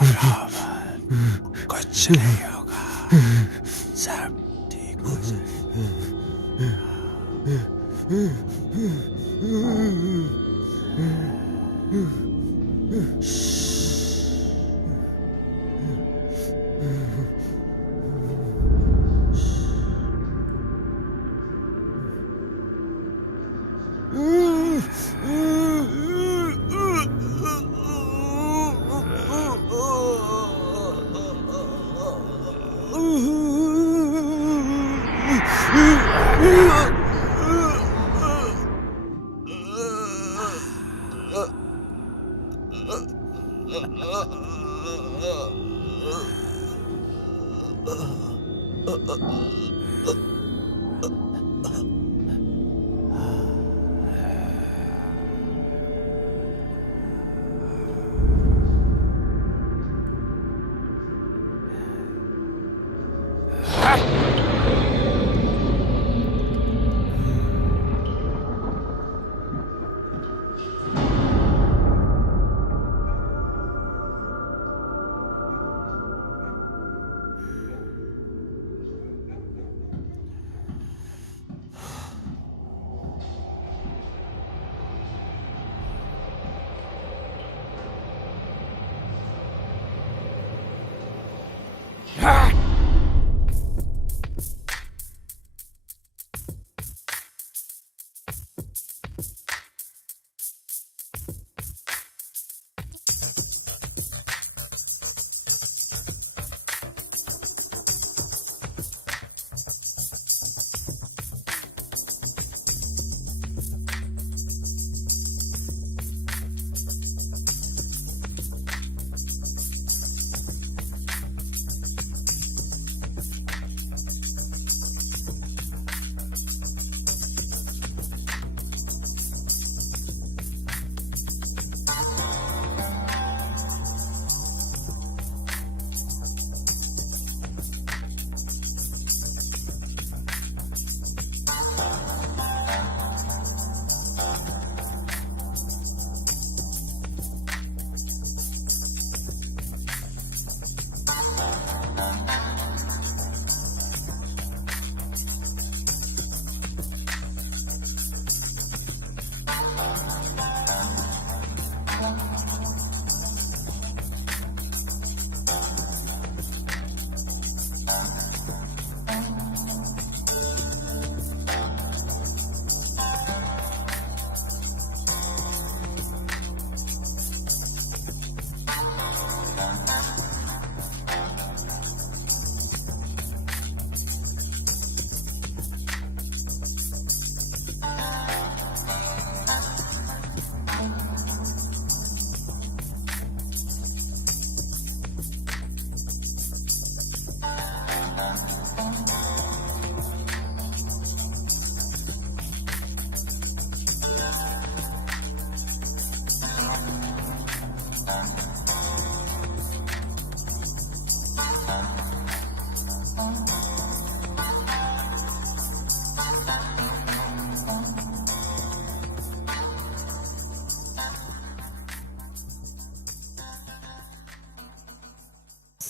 घबरामत, कुछ नहीं होगा, सब ठीक हो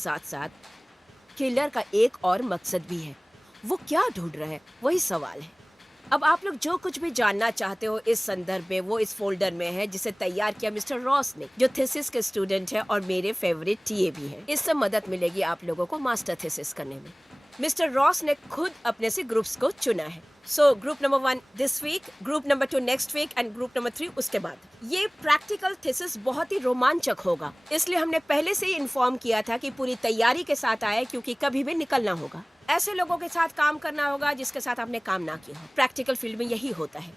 साथ साथ किलर का एक और मकसद भी है। वो क्या ढूंढ रहा है, वही सवाल है। अब आप लोग जो कुछ भी जानना चाहते हो इस संदर्भ में वो इस फोल्डर में है, जिसे तैयार किया मिस्टर रॉस ने, जो थीसिस के स्टूडेंट है और मेरे फेवरेट टीए भी है। इससे मदद मिलेगी आप लोगों को मास्टर थीसिस करने में। मिस्टर रॉस ने खुद अपने से ग्रुप्स को चुना है। So group number 1 this week, group number 2 next week and group number 3 उसके बाद। ये प्रैक्टिकल थीसिस बहुत ही रोमांचक होगा, इसलिए हमने पहले से ही इन्फॉर्म किया था कि पूरी तैयारी के साथ आए, क्योंकि कभी भी निकलना होगा। ऐसे लोगों के साथ काम करना होगा जिसके साथ आपने काम ना किया हो। प्रैक्टिकल फील्ड में यही होता है।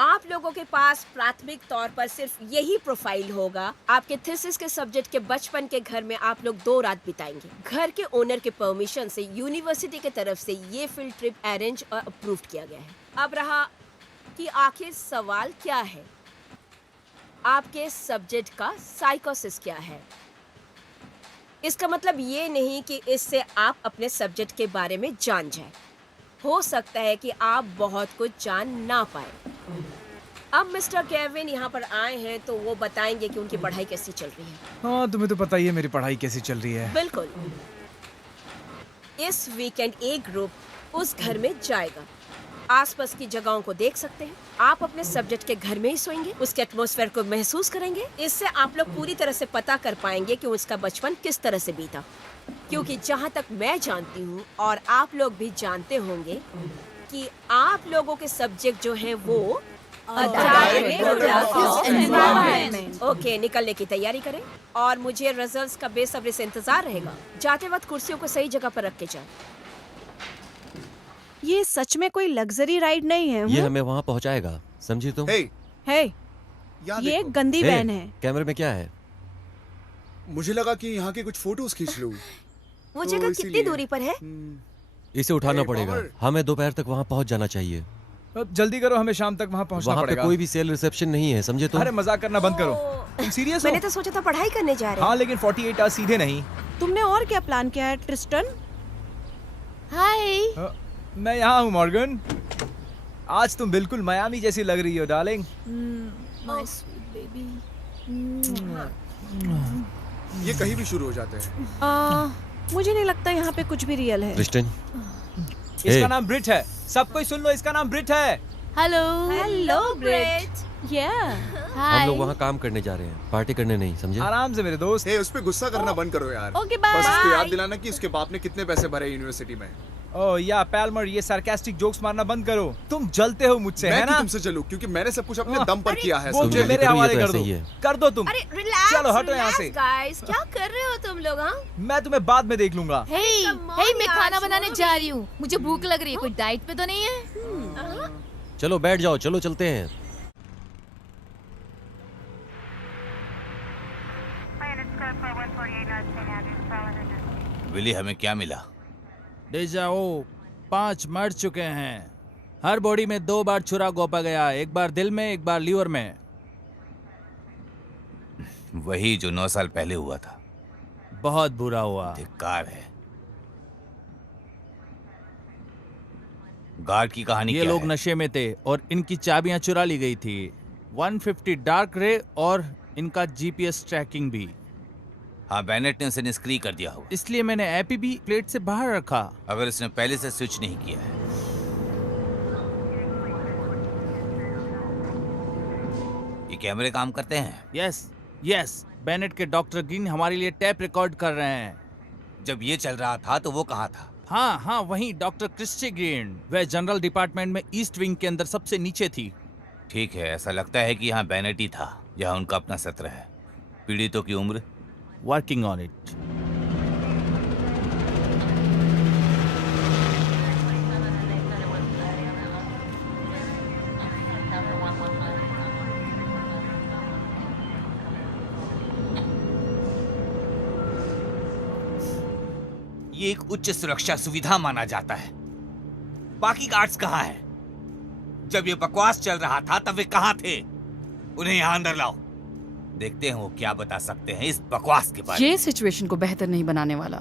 आप लोगों के पास प्राथमिक तौर पर सिर्फ यही प्रोफाइल होगा। आपके थीसिस के सब्जेक्ट के बचपन के घर में आप लोग 2 रात बिताएंगे। घर के ओनर के परमिशन से यूनिवर्सिटी के तरफ से ये फील्ड ट्रिप अरेंज और अप्रूव किया गया है। अब रहा कि आखिर सवाल क्या है, आपके सब्जेक्ट का साइकोसिस क्या है। इसका मतलब ये नहीं कि इससे आप अपने सब्जेक्ट के बारे में जान जाए। हो सकता है कि आप बहुत कुछ जान ना पाए। अब मिस्टर केविन यहाँ पर आए हैं तो वो बताएंगे कि उनकी पढ़ाई कैसी चल रही है। हाँ, तुम्हें तो पता ही है मेरी पढ़ाई कैसी चल रही है। बिल्कुल। इस वीकेंड एक ग्रुप उस घर में जाएगा। आसपास की जगहों को देख सकते हैं। आप अपने सब्जेक्ट के घर में ही सोएंगे, उसके एटमॉस्फेयर को महसूस करेंगे। इससे आप लोग पूरी तरह से पता कर पाएंगे कि उसका बचपन किस तरह से बीता। क्योंकि जहाँ तक मैं जानती हूँ और आप लोग भी जानते होंगे कि आप लोगों के सब्जेक्ट जो हैं वो ओके, निकलने की तैयारी करें और मुझे रिजल्ट्स का बेसब्री से इंतजार रहेगा। जाते वक्त कुर्सियों को सही जगह पर रख के जाए। ये सच में कोई लग्जरी राइड नहीं है। ये हमें वहाँ पहुँचाएगा, समझी तुम? हे, ये एक गंदी वैन है। कैमरे में क्या है? मुझे लगा कि यहाँ के कुछ फोटोज खींच लूं। वो जगह कितनी दूरी पर है? इसे उठाना अरे पड़ेगा। बाबर। हमें दोपहर तक वहाँ पहुँच जाना चाहिए। अब जल्दी करो, हमें शाम तक वहाँ पहुँचना वहाँ पे पड़ेगा। कोई भी सेल रिसेप्शन नहीं है, समझे तुम? अरे मजाक करना बंद करो। तुम सीरियस हो? मैंने तो सोचा था पढ़ाई करने जा रहे हैं। हाँ, लेकिन 48 आवर्स सीधे नहीं। तुमने और क्या प्लान किया है ट्रिस्टन? हाय। मैं यहाँ हूँ मॉर्गन। आज तुम बिल्कुल मियामी जैसी लग रही हो डार्लिंग। My sweet baby. ये कहीं भी शुरू हो जाते हैं। मुझे नहीं लगता यहाँ पे कुछ भी रियल है। क्रिस्टन, इसका नाम ब्रिट है। सब कोई सुन लो, इसका नाम ब्रिट है। हेलो ब्रिट। हम लोग वहाँ काम करने जा रहे हैं, पार्टी करने नहीं, समझे? आराम से मेरे दोस्त। हे, उस पे गुस्सा करना बंद करो यार। ओके, बस उसको बाय। याद दिलाना कि उसके बाप ने कितने पैसे भरे यूनिवर्सिटी में। ओह या पैल्मर, ये सार्कास्टिक जोक्स मारना बंद करो। तुम जलते हो मुझसे, मैं है क्यों ना? तुमसे चलूं, क्योंकि मैंने सब कुछ अपने दम पर किया है। वो तुम मुझे जल्दी मेरे करो, ये हवाले तो कर ऐसे दो। ही है। कर दो तुम। अरे रिलैक्स, चलो, हटो यहाँ से। गाइस, क्या कर रहे हो तुम लोग? हाँ, मैं तुम्हें बाद में देख लूंगा। Come on मैं यार, खाना बनाने छोड़ो जा भी। रही हूँ। मुझे भूख लग रही है। कोई डाइट पे तो नहीं है? चलो बैठ जाओ, चलो चलते हैं। विली, हमें क्या मिला? डेजाओ 5 मर चुके हैं। हर बॉडी में 2 बार छुरा गोपा गया, एक बार दिल में, एक बार लीवर में। वही जो 9 साल पहले हुआ था। बहुत बुरा हुआ। धिक्कार है। गार्ड की कहानी ये क्या लोग है? नशे में थे और इनकी चाबियां चुरा ली गई थी। 150 डार्क रे और इनका जीपीएस ट्रैकिंग भी। हाँ, बेनेट ने उसे निष्क्रिय कर दिया होगा। इसलिए मैंने एपी भी प्लेट से बाहर रखा। अगर उसने पहले से स्विच नहीं किया है। ये कैमरे काम करते हैं? यस, बेनेट के डॉक्टर ग्रीन हमारे लिए टैप रिकॉर्ड कर रहे हैं। जब ये चल रहा था तो वो कहाँ था? हाँ, वहीं डॉक्टर क्रिस्टी ग्रीन। वह जनरल डिपार्टमेंट में ईस्ट विंग के अंदर सबसे नीचे थी। ठीक है, ऐसा लगता है कि यहाँ बेनेट ही था, यहाँ उनका अपना सत्र है। पीड़ितों की उम्र? Working on it. ये एक उच्च सुरक्षा सुविधा माना जाता है। बाकी गार्ड्स कहाँ हैं? जब ये बकवास चल रहा था तब वे कहाँ थे? उन्हें यहाँ अंदर लाओ। देखते हैं वो क्या बता सकते हैं इस बकवास के बारे में। ये सिचुएशन को बेहतर नहीं बनाने वाला।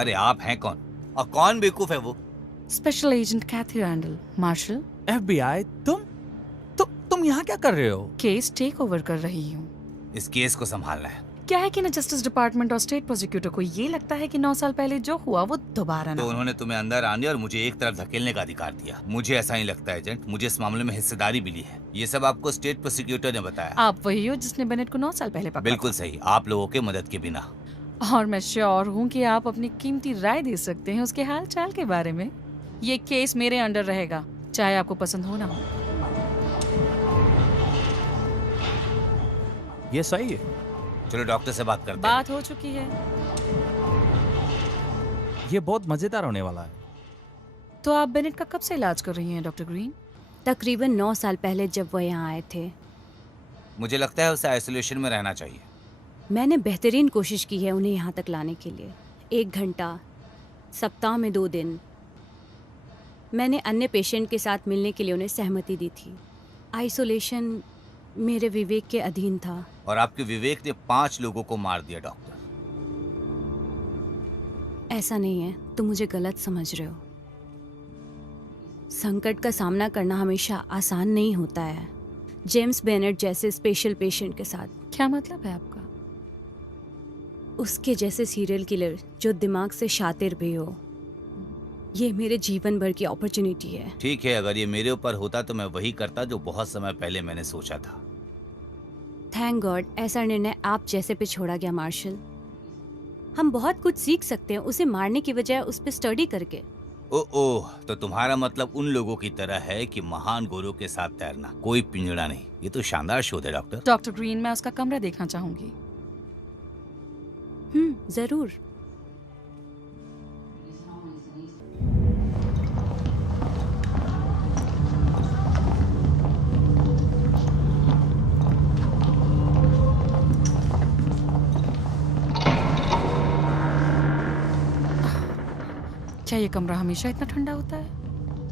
अरे आप हैं कौन? और कौन बेवकूफ है वो? स्पेशल एजेंट कैथी रैंडल, मार्शल। FBI, तुम यहाँ क्या कर रहे हो? केस टेक ओवर कर रही हूँ। इस केस को संभालना है। क्या है कि ना जस्टिस डिपार्टमेंट और स्टेट प्रोसिक्यूटर को ये लगता है कि 9 साल पहले जो हुआ वो दोबारा ना तो हो। उन्होंने तुम्हें अंदर आने और मुझे एक तरफ धकेलने का अधिकार दिया। मुझे ऐसा नहीं लगता एजेंट, मुझे इस मामले में हिस्सेदारी मिली है। ये सब आपको स्टेट प्रोसिक्यूटर ने बताया। आप वही हो जिसने बेनेट को 9 साल पहले पकड़ा। बिल्कुल सही, आप लोगों के मदद के बिना। और मैं श्योर हूँ कि आप अपनी कीमती राय दे सकते हैं उसके हाल चाल के बारे में। ये केस मेरे अंडर रहेगा, चाहे आपको पसंद हो ना हो। ये सही है। चलो डॉक्टर से बात करते हैं। बात हो चुकी है। ये बहुत मजेदार होने वाला है। तो आप बेनेट का कब से इलाज कर रही हैं डॉक्टर ग्रीन? तकरीबन 9 साल पहले जब वो यहाँ आए थे। मुझे लगता है उसे आइसोलेशन में रहना चाहिए। मैंने बेहतरीन कोशिश की है उन्हें यहाँ तक लाने के लिए। 1 घंटा, सप्ताह में 2 दिन। मैंने अन्य पेशेंट के साथ मिलने के लिए उन्हें सहमति दी थी। आइसोलेशन मेरे विवेक के अधीन था। और आपके विवेक ने 5 लोगों को मार दिया डॉक्टर। ऐसा नहीं है, तुम मुझे गलत समझ रहे हो। संकट का सामना करना हमेशा आसान नहीं होता है, जेम्स बेनेट जैसे स्पेशल पेशेंट के साथ। क्या मतलब है आपका? उसके जैसे सीरियल किलर जो दिमाग से शातिर भी हो। ये मेरे जीवन भर की अपॉर्चुनिटी है। ठीक है, अगर ये मेरे ऊपर होता तो मैं वही करता जो बहुत समय पहले मैंने सोचा था। थैंक गॉड ऐसा निर्णय आप जैसे पे छोड़ा गया मार्शल। हम बहुत कुछ सीख सकते हैं उसे मारने की बजाय उस पर स्टडी करके। ओह, तो तुम्हारा मतलब उन लोगों की तरह है कि महान गोरों के साथ तैरना, कोई पिंजड़ा नहीं। ये तो शानदार शोध है डॉक्टर। डॉक्टर ग्रीन, मैं उसका कमरा देखना चाहूंगी। जरूर। क्या ये कमरा हमेशा इतना ठंडा होता है?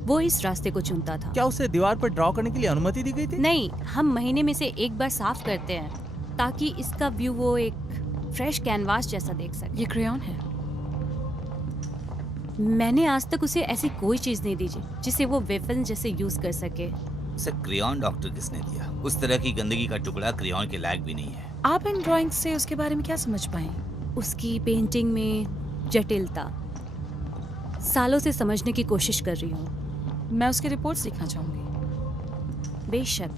वो इस रास्ते को चुनता था। क्या उसे दीवार पर ड्रॉ करने के लिए अनुमति दी गई थी? नहीं, हम महीने में से 1 बार साफ करते हैं ताकि इसका व्यू वो एक फ्रेश कैनवास जैसा देख सके। ये क्रेयॉन है। मैंने आज तक उसे ऐसी कोई चीज नहीं दी जिसे वो वेपन जैसे यूज कर सके। उसे क्रेयॉन डॉक्टर किसने दिया? उस तरह की गंदगी का टुकड़ा क्रेयॉन के लायक भी नहीं है। आप इन ड्राइंग से उसके बारे में क्या समझ पाए? उसकी पेंटिंग में जटिलता सालों से समझने की कोशिश कर रही हूँ। मैं उसकी रिपोर्ट्स देखना चाहूंगी। बेशक।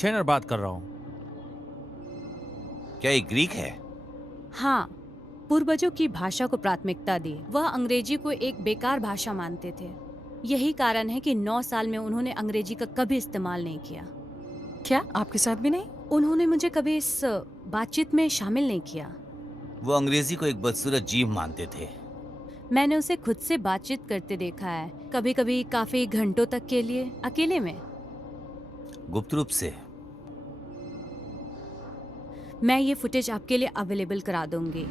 शेनर बात कर रहा हूँ। क्या ये ग्रीक है? हाँ, पूर्वजों की भाषा को प्राथमिकता दी। वह अंग्रेजी को एक बेकार भाषा मानते थे। यही कारण है कि 9 साल में उन्होंने अंग्रेजी का कभी इस्तेमाल नहीं किया। क्या आपके साथ भी नहीं? उन्होंने मुझे कभी इस बातचीत में शामिल नहीं किया। वो अंग्रेजी को एक बदसूरत जीव मानते थे। मैंने उसे खुद से बातचीत करते देखा है, कभी कभी काफी घंटों तक के लिए अकेले में। गुप्त रूप से? मैं ये फुटेज आपके लिए अवेलेबल करा दूंगी।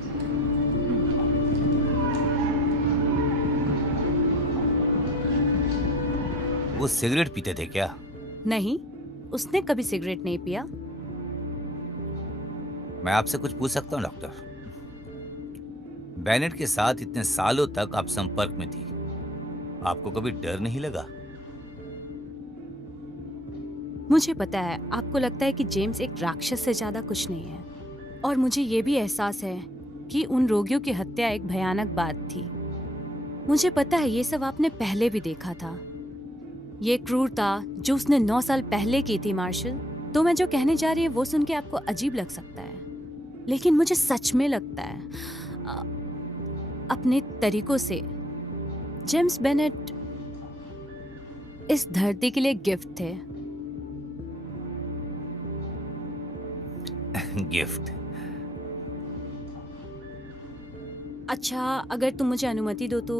वो सिगरेट पीते थे क्या? नहीं, उसने कभी सिगरेट नहीं पिया। मैं आपसे कुछ पूछ सकता हूँ डॉक्टर? बेनेट के साथ इतने सालों तक आप संपर्क में थी, आपको कभी डर नहीं लगा? मुझे पता है आपको लगता है कि जेम्स एक राक्षस से ज्यादा कुछ नहीं है, और मुझे ये भी एहसास है कि उन रोगियों की हत्या एक भयानक बात थी। मुझे पता है ये सब आपने पहले भी देखा था। ये क्रूरता जो उसने 9 साल पहले की थी मार्शल। तो मैं जो कहने जा रही है वो सुन के आपको अजीब लग सकता है, लेकिन मुझे सच में लगता है अपने तरीकों से जेम्स बेनेट इस धरती के लिए गिफ्ट थे। गिफ्ट? अच्छा, अगर तुम मुझे अनुमति दो तो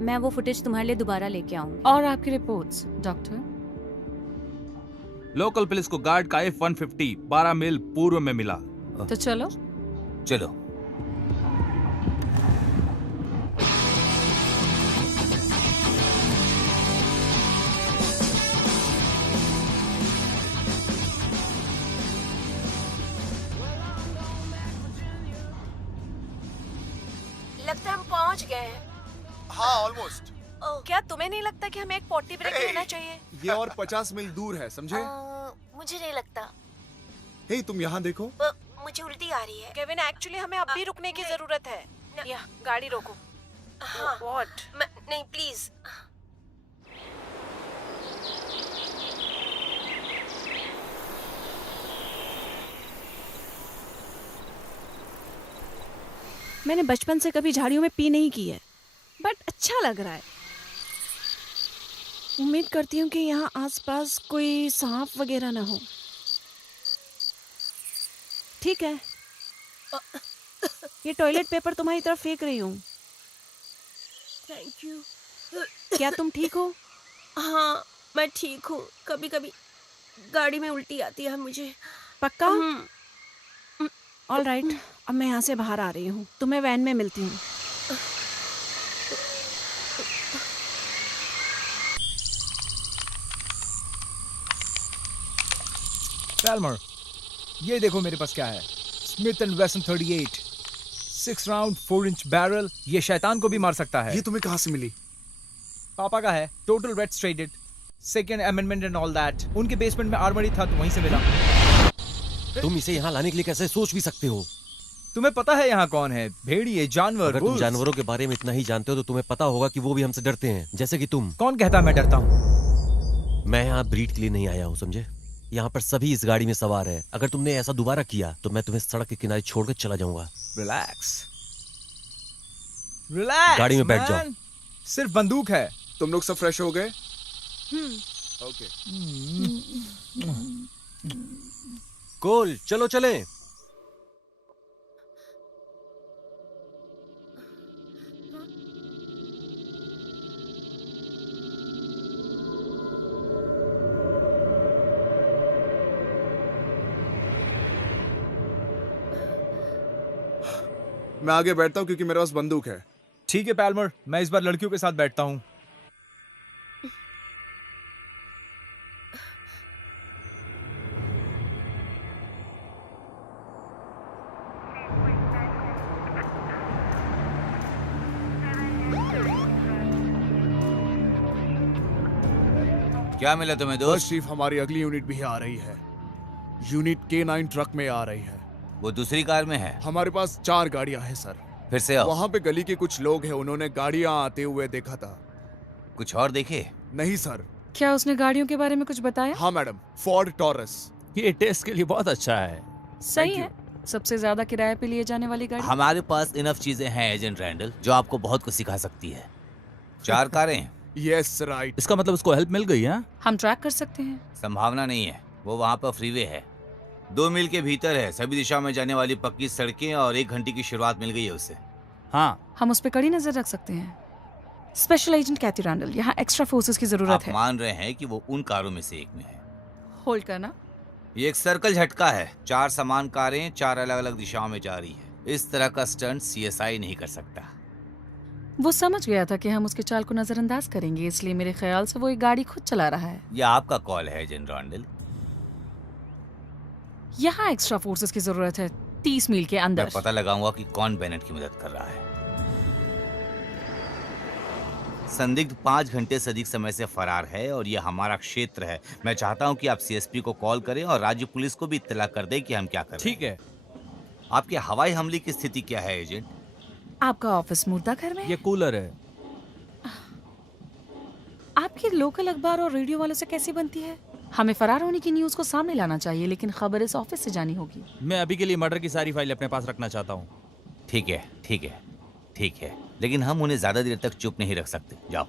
मैं वो फुटेज तुम्हारे लिए दोबारा लेके आऊंगी। और आपकी रिपोर्ट्स डॉक्टर? लोकल पुलिस को गार्ड का F-150 12 मील पूर्व में मिला। तो चलो। चलो। लगता है हम पहुंच गए हैं। हाँ, ऑलमोस्ट। क्या तुम्हें नहीं लगता कि हमें एक पॉटी ब्रेक लेना चाहिए? ये और 50 मील दूर है, समझे? मुझे नहीं लगता। हे, तुम यहाँ देखो। मुझे उल्टी आ रही है। केविन, एक्चुअली हमें अब भी रुकने की जरूरत है। या गाड़ी रोको। हाँ, व्हाट? नहीं प्लीज। मैंने बचपन से कभी झाड़ियों में पी नहीं की है, बट अच्छा लग रहा है। उम्मीद करती हूँ कि यहाँ आसपास कोई सांप वगैरह ना हो। ठीक है, ये टॉयलेट पेपर तुम्हारी तरफ फेंक रही हूँ। Thank you. क्या तुम ठीक हो? हाँ, मैं ठीक हूँ। कभी कभी गाड़ी में उल्टी आती है मुझे। पक्का? ऑल राइट, अब मैं यहाँ से बाहर आ रही हूँ। तुम्हें वैन में मिलती हूँ। पैल्मर, ये देखो मेरे पास क्या है। स्मिथ एंड वेसन 38 6 राउंड 4 इंच बैरल। ये शैतान को भी मार सकता है। ये तुम्हें कहाँ से मिली? पापा का है। Total red striated, second amendment and all that. उनके बेसमेंट में आर्मरी था तो वहीं से मिला। तुम इसे यहाँ लाने के लिए कैसे सोच भी सकते हो? तुम्हें पता है यहाँ कौन है? भेड़िए, जानवर, अगर तुम wolves। जानवरों के बारे में इतना ही जानते हो तो तुम्हें पता होगा कि वो भी हमसे डरते हैं, जैसे कि तुम। कौन कहता मैं डरता हूँ? मैं यहाँ ब्रीड के लिए नहीं आया हूँ, समझे? यहाँ पर सभी इस गाड़ी में सवार है। अगर तुमने ऐसा दोबारा किया तो मैं तुम्हें सड़क के किनारे छोड़कर चला जाऊंगा। Relax, relax. गाड़ी में बैठ man। जाओ। सिर्फ बंदूक है। तुम लोग सब फ्रेश हो गए? ओके। कोल, चलो चलें। मैं आगे बैठता हूँ क्योंकि मेरे पास बंदूक है। ठीक है पैल्मर, मैं इस बार लड़कियों के साथ बैठता हूँ। क्या मिला तुम्हें बस दोस्त? चीफ, हमारी अगली यूनिट भी आ रही है। यूनिट K9 ट्रक में आ रही है। वो दूसरी कार में है। हमारे पास 4 गाड़ियां हैं सर। फिर से आओ। वहाँ पे गली के कुछ लोग हैं, उन्होंने गाड़ियां आते हुए देखा था। कुछ और देखे? नहीं सर। क्या उसने गाड़ियों के बारे में कुछ बताया? हाँ मैडम, फोर्ड टॉरस। ये टेस्ट के लिए बहुत अच्छा है। सही है, सबसे ज्यादा किराए पे लिए जाने वाली गाड़ी। हमारे पास इनफ चीजें हैं एजेंट रैंडल, जो आपको बहुत कुछ सिखा सकती है। 4 कारें। Yes right. इसका मतलब उसको हेल्प मिल गई है? हम ट्रैक कर सकते हैं। संभावना नहीं है, वो वहाँ पर फ्रीवे है। 2 मील के भीतर है, सभी दिशा में जाने वाली पक्की सड़कें, और 1 घंटे की शुरुआत मिल गई है उसे। हाँ, हम उस पर कड़ी नजर रख सकते हैं। स्पेशल एजेंट कैथी रैंडल, यहाँ एक्स्ट्रा फोर्सेस की जरूरत आप है। मान रहे हैं कि वो उन कारों में से एक में है। होल्ड करना। ये एक सर्कल झटका है। 4 समान कारें 4 अलग अलग दिशाओं में जा रही है। इस तरह का स्टंट CSI नहीं कर सकता। वो समझ गया था कि हम उसके चाल को नजरअंदाज करेंगे, इसलिए मेरे ख्याल से वो एक गाड़ी खुद चला रहा है। यह आपका कॉल है एजेंट रैंडल। यहाँ एक्स्ट्रा फोर्सेस की जरूरत है 30 मील के मैं अंदर। पता लगाऊंगा कि कौन बेनेट की मदद कर रहा है। संदिग्ध 5 घंटे से अधिक समय से फरार है और यह हमारा क्षेत्र है। मैं चाहता हूं कि आप CSP को कॉल करें और राज्य पुलिस को भी इत्तला कर दें कि हम क्या कर रहे हैं। ठीक है। आपके हवाई हमले की स्थिति क्या है एजेंट? आपका ऑफिस मुर्दा घर में ये कूलर है। आपकी लोकल अखबार और रेडियो वालों से कैसी बनती है? हमें फरार होने की न्यूज को सामने लाना चाहिए, लेकिन खबर इस ऑफिस से जानी होगी। मैं अभी के लिए मर्डर की सारी फाइल अपने पास रखना चाहता हूँ। ठीक है, ठीक है, ठीक है, लेकिन हम उन्हें ज्यादा देर तक चुप नहीं रख सकते। जाओ।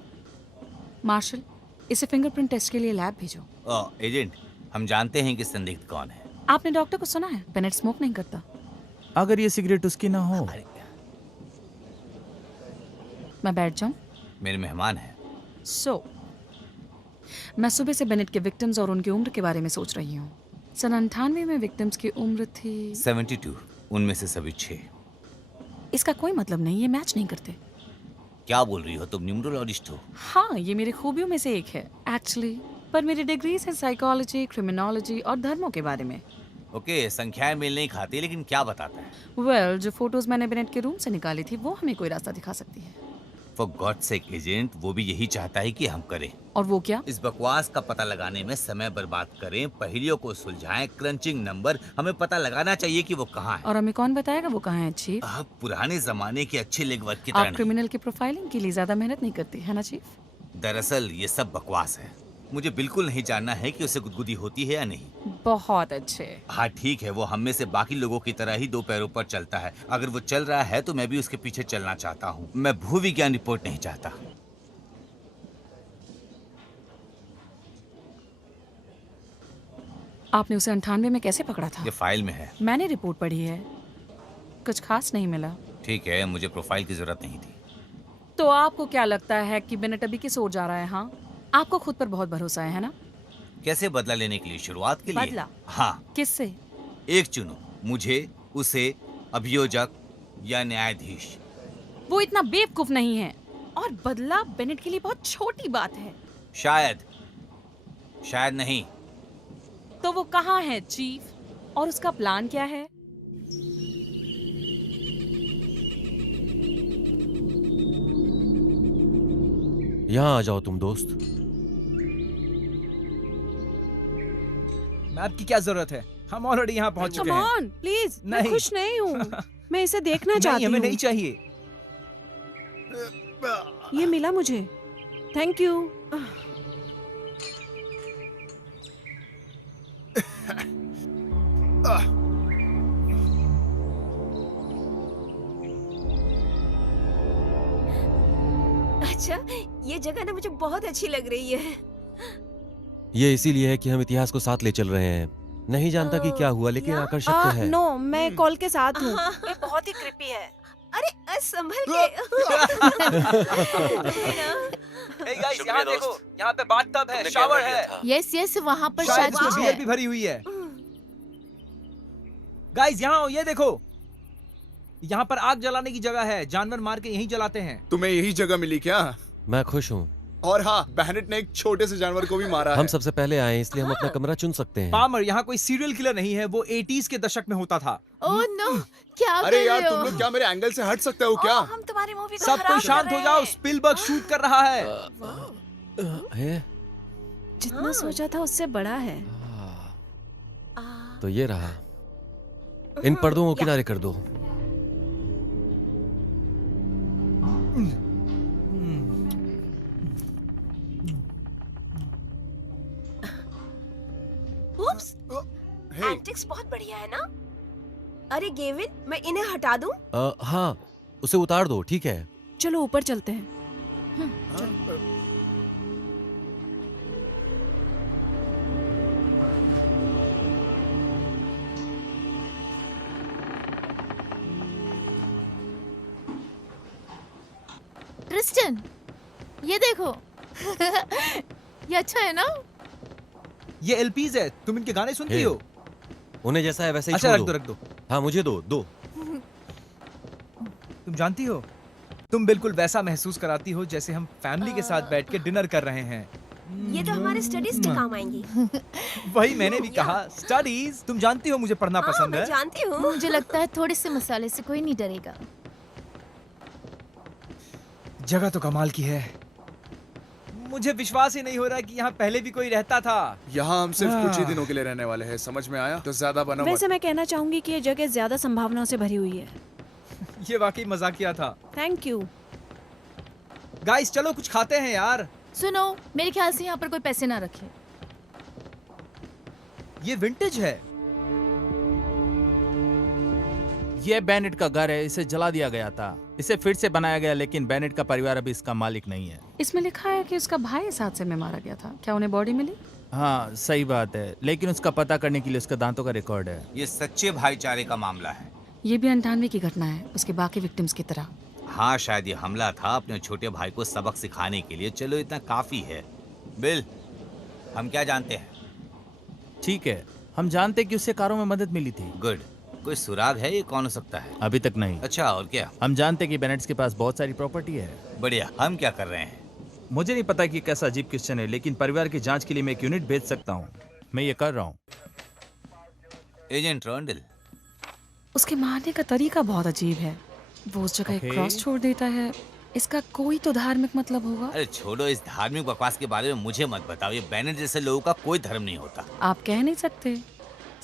मार्शल, इसे फिंगरप्रिंट टेस्ट के लिए लैब भेजो। एजेंट, हम जानते हैं कि संदिग्ध कौन है। आपने डॉक्टर को सुना है, बेनेट स्मोक नहीं करता। अगर ये सिगरेट उसकी ना हो। मैं बैठ जाऊं? मेरे मेहमान हैं। मैं सुबह से बेनेट के विक्टिम्स और उनकी उम्र के बारे में सोच रही हूँ। सन 98 में विक्टिम्स की उम्र थी 72, उनमें से सभी 6। इसका कोई मतलब नहीं, ये मैच नहीं करते। क्या बोल रही हो तुम? न्यूमरोलॉजिस्ट हो? हाँ, ये मेरी खूबियों में से एक है एक्चुअली, पर मेरी डिग्रीज है साइकोलॉजी, क्रिमिनोलॉजी और धर्मों के बारे में। ओके, संख्याएं मेल नहीं खाती, लेकिन क्या बताता है? वेल, जो फोटोज मैंने बेनेट के रूम से निकाली थी वो हमें कोई रास्ता दिखा सकती है। फॉर गॉड सेक एजेंट, वो भी यही चाहता है कि हम करें। और वो क्या? इस बकवास का पता लगाने में समय बर्बाद करें, पहेलियों को सुलझाएं, क्रंचिंग नंबर, हमें पता लगाना चाहिए कि वो कहाँ है। और हमें कौन बताएगा वो कहाँ है चीफ? आप पुराने जमाने के अच्छे लेग वर्क की तरह आप नहीं। क्रिमिनल की प्रोफाइलिंग के लिए ज्यादा मेहनत नहीं करती है ना चीफ? दरअसल ये सब बकवास है। मुझे बिल्कुल नहीं जानना है कि उसे गुदगुदी होती है या नहीं। बहुत अच्छे। हाँ ठीक है, वो हम में से बाकी लोगों की तरह ही दो पैरों पर चलता है। अगर वो चल रहा है तो मैं भी उसके पीछे चलना चाहता हूँ। मैं भूविज्ञान रिपोर्ट नहीं चाहता। आपने उसे 98 में कैसे पकड़ा था? ये फाइल में है। मैंने रिपोर्ट पढ़ी है, कुछ खास नहीं मिला। ठीक है, मुझे प्रोफाइल की जरूरत नहीं थी। तो आपको क्या लगता है कि बेनेट अभी किस ओर जा रहा है? हाँ, आपको खुद पर बहुत भरोसा है ना? कैसे बदला लेने के लिए? शुरुआत के लिए। बदला? हाँ। किससे? एक चुनो, मुझे, उसे, अभियोजक या न्यायाधीश। वो इतना बेवकूफ नहीं है। और बदला बेनेट के लिए बहुत छोटी बात है। शायद, शायद नहीं। तो वो कहाँ है चीफ? और उसका प्लान क्या है? यहाँ आ जाओ तुम दोस्त। मैप की क्या जरूरत है? हम ऑलरेडी यहाँ पहुंच चुके कम हैं। ऑन प्लीज, मैं नहीं। खुश नहीं हूँ। मैं इसे देखना नहीं, चाहती हमें हूँ। नहीं चाहिए। ये मिला मुझे, थैंक यू। अच्छा, ये जगह ना मुझे बहुत अच्छी लग रही है। ये इसीलिए है कि हम इतिहास को साथ ले चल रहे हैं। नहीं जानता कि क्या हुआ, लेकिन क्या? आकर्षक तो है। नो, मैं कॉल के साथ हूँ। हाँ। ये बहुत ही क्रिपी है। अरे संभल के। Hey guys, यहाँ देखो, यहाँ पे बाथटब है, शावर है। यस यस, वहाँ पर शायद शायद इसमें कुछ बियर है। भी भरी हुई है। गाइस, यहाँ आओ, ये देखो। यहाँ पर आग जलाने की जगह है। जानवर मार के यहीं जलाते हैं। तुम्हें यही जगह मिली क्या? मैं खुश हूँ। और हाँ, बेनेट ने एक छोटे से जानवर को भी मारा हम है। सबसे पहले आए, इसलिए हम अपना कमरा चुन सकते हैं। पामर, यहाँ कोई सीरियल किलर नहीं है। वो 80s के दशक में होता था। ओह नो, क्या अरे कर यार, रहे तुम हो? लोग क्या मेरे एंगल से हट सकते हो क्या? हम तुम्हारी मूवी को सब खराब कोई कर शांत रहे हो जाओ, हैं। स्पिलबर्ग शूट कर रहा है। है? जितना सोचा था उससे बड़ा है। तो ये रहा। इन पर्दों को किनारे कर दो। Oops, हे, एंटिक्स बहुत बढ़िया है ना? अरे गेविन, मैं इन्हें हटा दूं? हाँ, उसे उतार दो, ठीक है। चलो ऊपर चलते हैं। ट्रिस्टन, ये देखो। ये अच्छा है ना? ये एलपीज है। तुम इनके गाने सुनती हे, हो? उन्हें जैसा है वैसे ही अच्छा, छोड़ रख दो, रख दो। हाँ, मुझे दो। तुम जानती हो, तुम बिल्कुल वैसा महसूस कराती हो जैसे हम फैमिली के साथ बैठ के डिनर कर रहे हैं। ये तो हमारे स्टडीज के काम आएंगी। वही मैंने भी कहा, स्टडीज। तुम जानती हो मुझे पढ़ना हाँ, पसंद मैं है। जानती हूँ। मुझे लगता है थोड़े से मसाले से कोई नहीं डरेगा। जगह तो कमाल की है। मुझे विश्वास ही नहीं हो रहा कि यहाँ पहले भी कोई रहता था। यहाँ हम सिर्फ कुछ ही दिनों के लिए रहने वाले हैं, समझ में आया? तो ज्यादा बनो मत। वैसे मैं कहना चाहूंगी कि ये जगह ज्यादा संभावनाओं से भरी हुई है। ये वाकई मजाकिया था। Thank you. गाइस, चलो कुछ खाते हैं यार। सुनो, मेरे ख्याल से यहाँ पर कोई पैसे ना रखे। ये विंटेज है। ये बेनेट का घर है। इसे जला दिया गया था। इसे फिर से बनाया गया, लेकिन बेनेट का परिवार अभी इसका मालिक नहीं है। इसमें लिखा है कि उसका भाई इस हादसे में मारा गया था। क्या उन्हें बॉडी मिली? हाँ, सही बात है, लेकिन उसका पता करने के लिए उसके दांतों का रिकॉर्ड है। ये सच्चे भाईचारे का मामला है। ये भी 98 की घटना है, उसके बाकी विक्टिम्स की तरह। हाँ, शायद ये हमला था अपने छोटे भाई को सबक सिखाने के लिए। चलो, इतना काफी है। बिल, हम क्या जानते हैं? ठीक है, हम जानते कि उसे कारों में मदद मिली थी। गुड। कोई सुराग है? ये कौन हो सकता है? अभी तक नहीं। अच्छा, और क्या? हम जानते कि बेनेट्स के पास बहुत सारी प्रॉपर्टी है। बढ़िया। हम क्या कर रहे हैं? मुझे नहीं पता कि कैसा अजीब क्वेश्चन है, लेकिन परिवार की जांच के लिए मैं एक यूनिट भेज सकता हूँ। मैं ये कर रहा हूँ। एजेंट रॉन्डल। उसके मारने का तरीका बहुत अजीब है। वो उस जगह एक Okay. क्रॉस छोड़ देता है, इसका कोई तो धार्मिक मतलब होगा। अरे छोड़ो इस धार्मिक बकवास के बारे में, मुझे मत बताओ। ये बेनेट जैसे लोगों का कोई धर्म नहीं होता। आप कह नहीं सकते।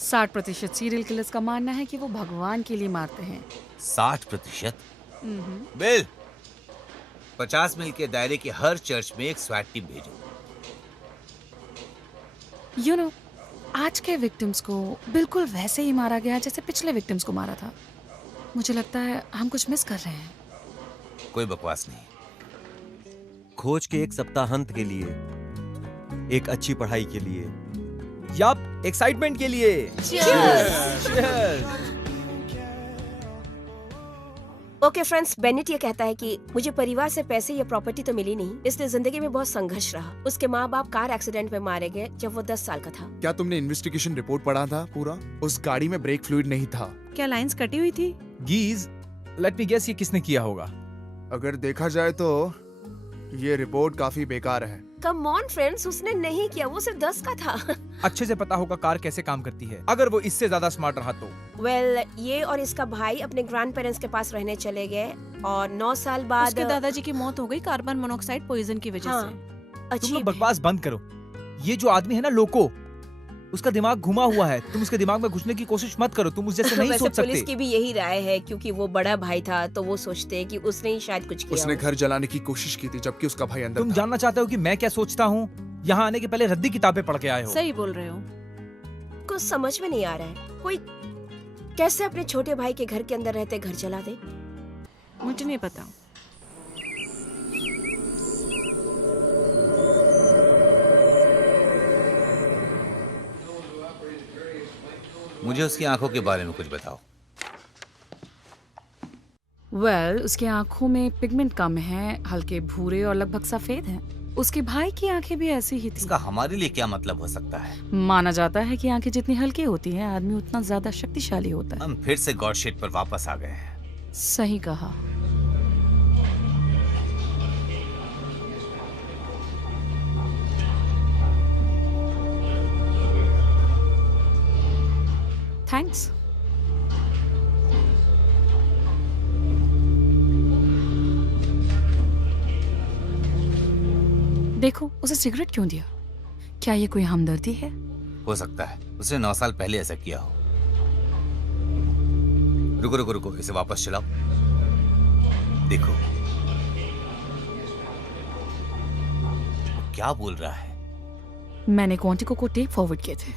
60% सीरियल किलर्स का मानना है कि वो भगवान के लिए मारते हैं। 60%? बिल 50 मील के दायरे के हर चर्च में एक स्वैट टीम भेजो। यू नो, आज के विक्टिम्स को बिल्कुल वैसे ही मारा गया जैसे पिछले विक्टिम्स को मारा था। मुझे लगता है हम कुछ मिस कर रहे हैं। कोई बकवास नहीं। खोज के एक सप्ताहांत के लिए, एक अच्छी पढ़ाई के लिए, याप एक्साइटमेंट के लिए। ओके फ्रेंड्स, बेनेट ये कहता है कि मुझे परिवार से पैसे या प्रॉपर्टी तो मिली नहीं, इसलिए जिंदगी में बहुत संघर्ष रहा। उसके माँ बाप कार एक्सीडेंट में मारे गए जब वो 10 साल का था। क्या तुमने इन्वेस्टिगेशन रिपोर्ट पढ़ा था पूरा? उस गाड़ी में ब्रेक फ्लूइड नहीं था। क्या लाइंस कटी हुई थी? गीज, लेट मी गेस, ये किसने किया होगा? अगर देखा जाए तो ये रिपोर्ट काफी बेकार है। कम ऑन फ्रेंड्स, उसने नहीं किया, वो सिर्फ 10 का था। अच्छे से पता होगा कार कैसे काम करती है। अगर वो इससे ज्यादा स्मार्ट रहा तो। वेल, ये और इसका भाई अपने ग्रैंड पेरेंट्स के पास रहने चले गए और 9 साल बाद उसके दादाजी की मौत हो गई कार्बन मोनोक्साइड पॉइजन की वजह हाँ, से। तुम अजीब लोग है। बकवास बंद करो। ये जो आदमी है ना लोको, उसका दिमाग घुमा हुआ है। तुम उसके दिमाग में घुसने की कोशिश मत करो। तुम उस जैसे नहीं वैसे सोच पुलिस सकते। की भी यही राय है, क्योंकि वो बड़ा भाई था तो वो सोचते हैं कि उसने ही शायद कुछ किया उसने हो। घर जलाने की कोशिश की थी जबकि उसका भाई अंदर तुम था। जानना चाहते हो कि मैं क्या सोचता हूँ? यहाँ आने के पहले रद्दी किताबें पढ़ के आए हो। सही बोल रहे हो। कुछ समझ में नहीं आ रहा है, कोई कैसे अपने छोटे भाई के घर के अंदर रहते घर जला दे। मुझे नहीं पता। मुझे उसकी आंखों के बारे में कुछ बताओ। वेल, उसकी आंखों में पिगमेंट कम है, हल्के भूरे और लगभग सफेद हैं। उसके भाई की आंखें भी ऐसी ही थी। इसका हमारे लिए क्या मतलब हो सकता है? माना जाता है कि आंखें जितनी हल्की होती हैं, आदमी उतना ज्यादा शक्तिशाली होता है। हम फिर से गॉड शिट पर वापस आ गए हैं। सही कहा। थैंक्स। देखो, उसे सिगरेट क्यों दिया? क्या ये कोई हमदर्दी है? हो सकता है उसने 9 साल पहले ऐसा किया हो। रुको रुको रुको, इसे वापस चलाओ। देखो वो क्या बोल रहा है। मैंने क्वांटिको को टेप फॉरवर्ड किए थे।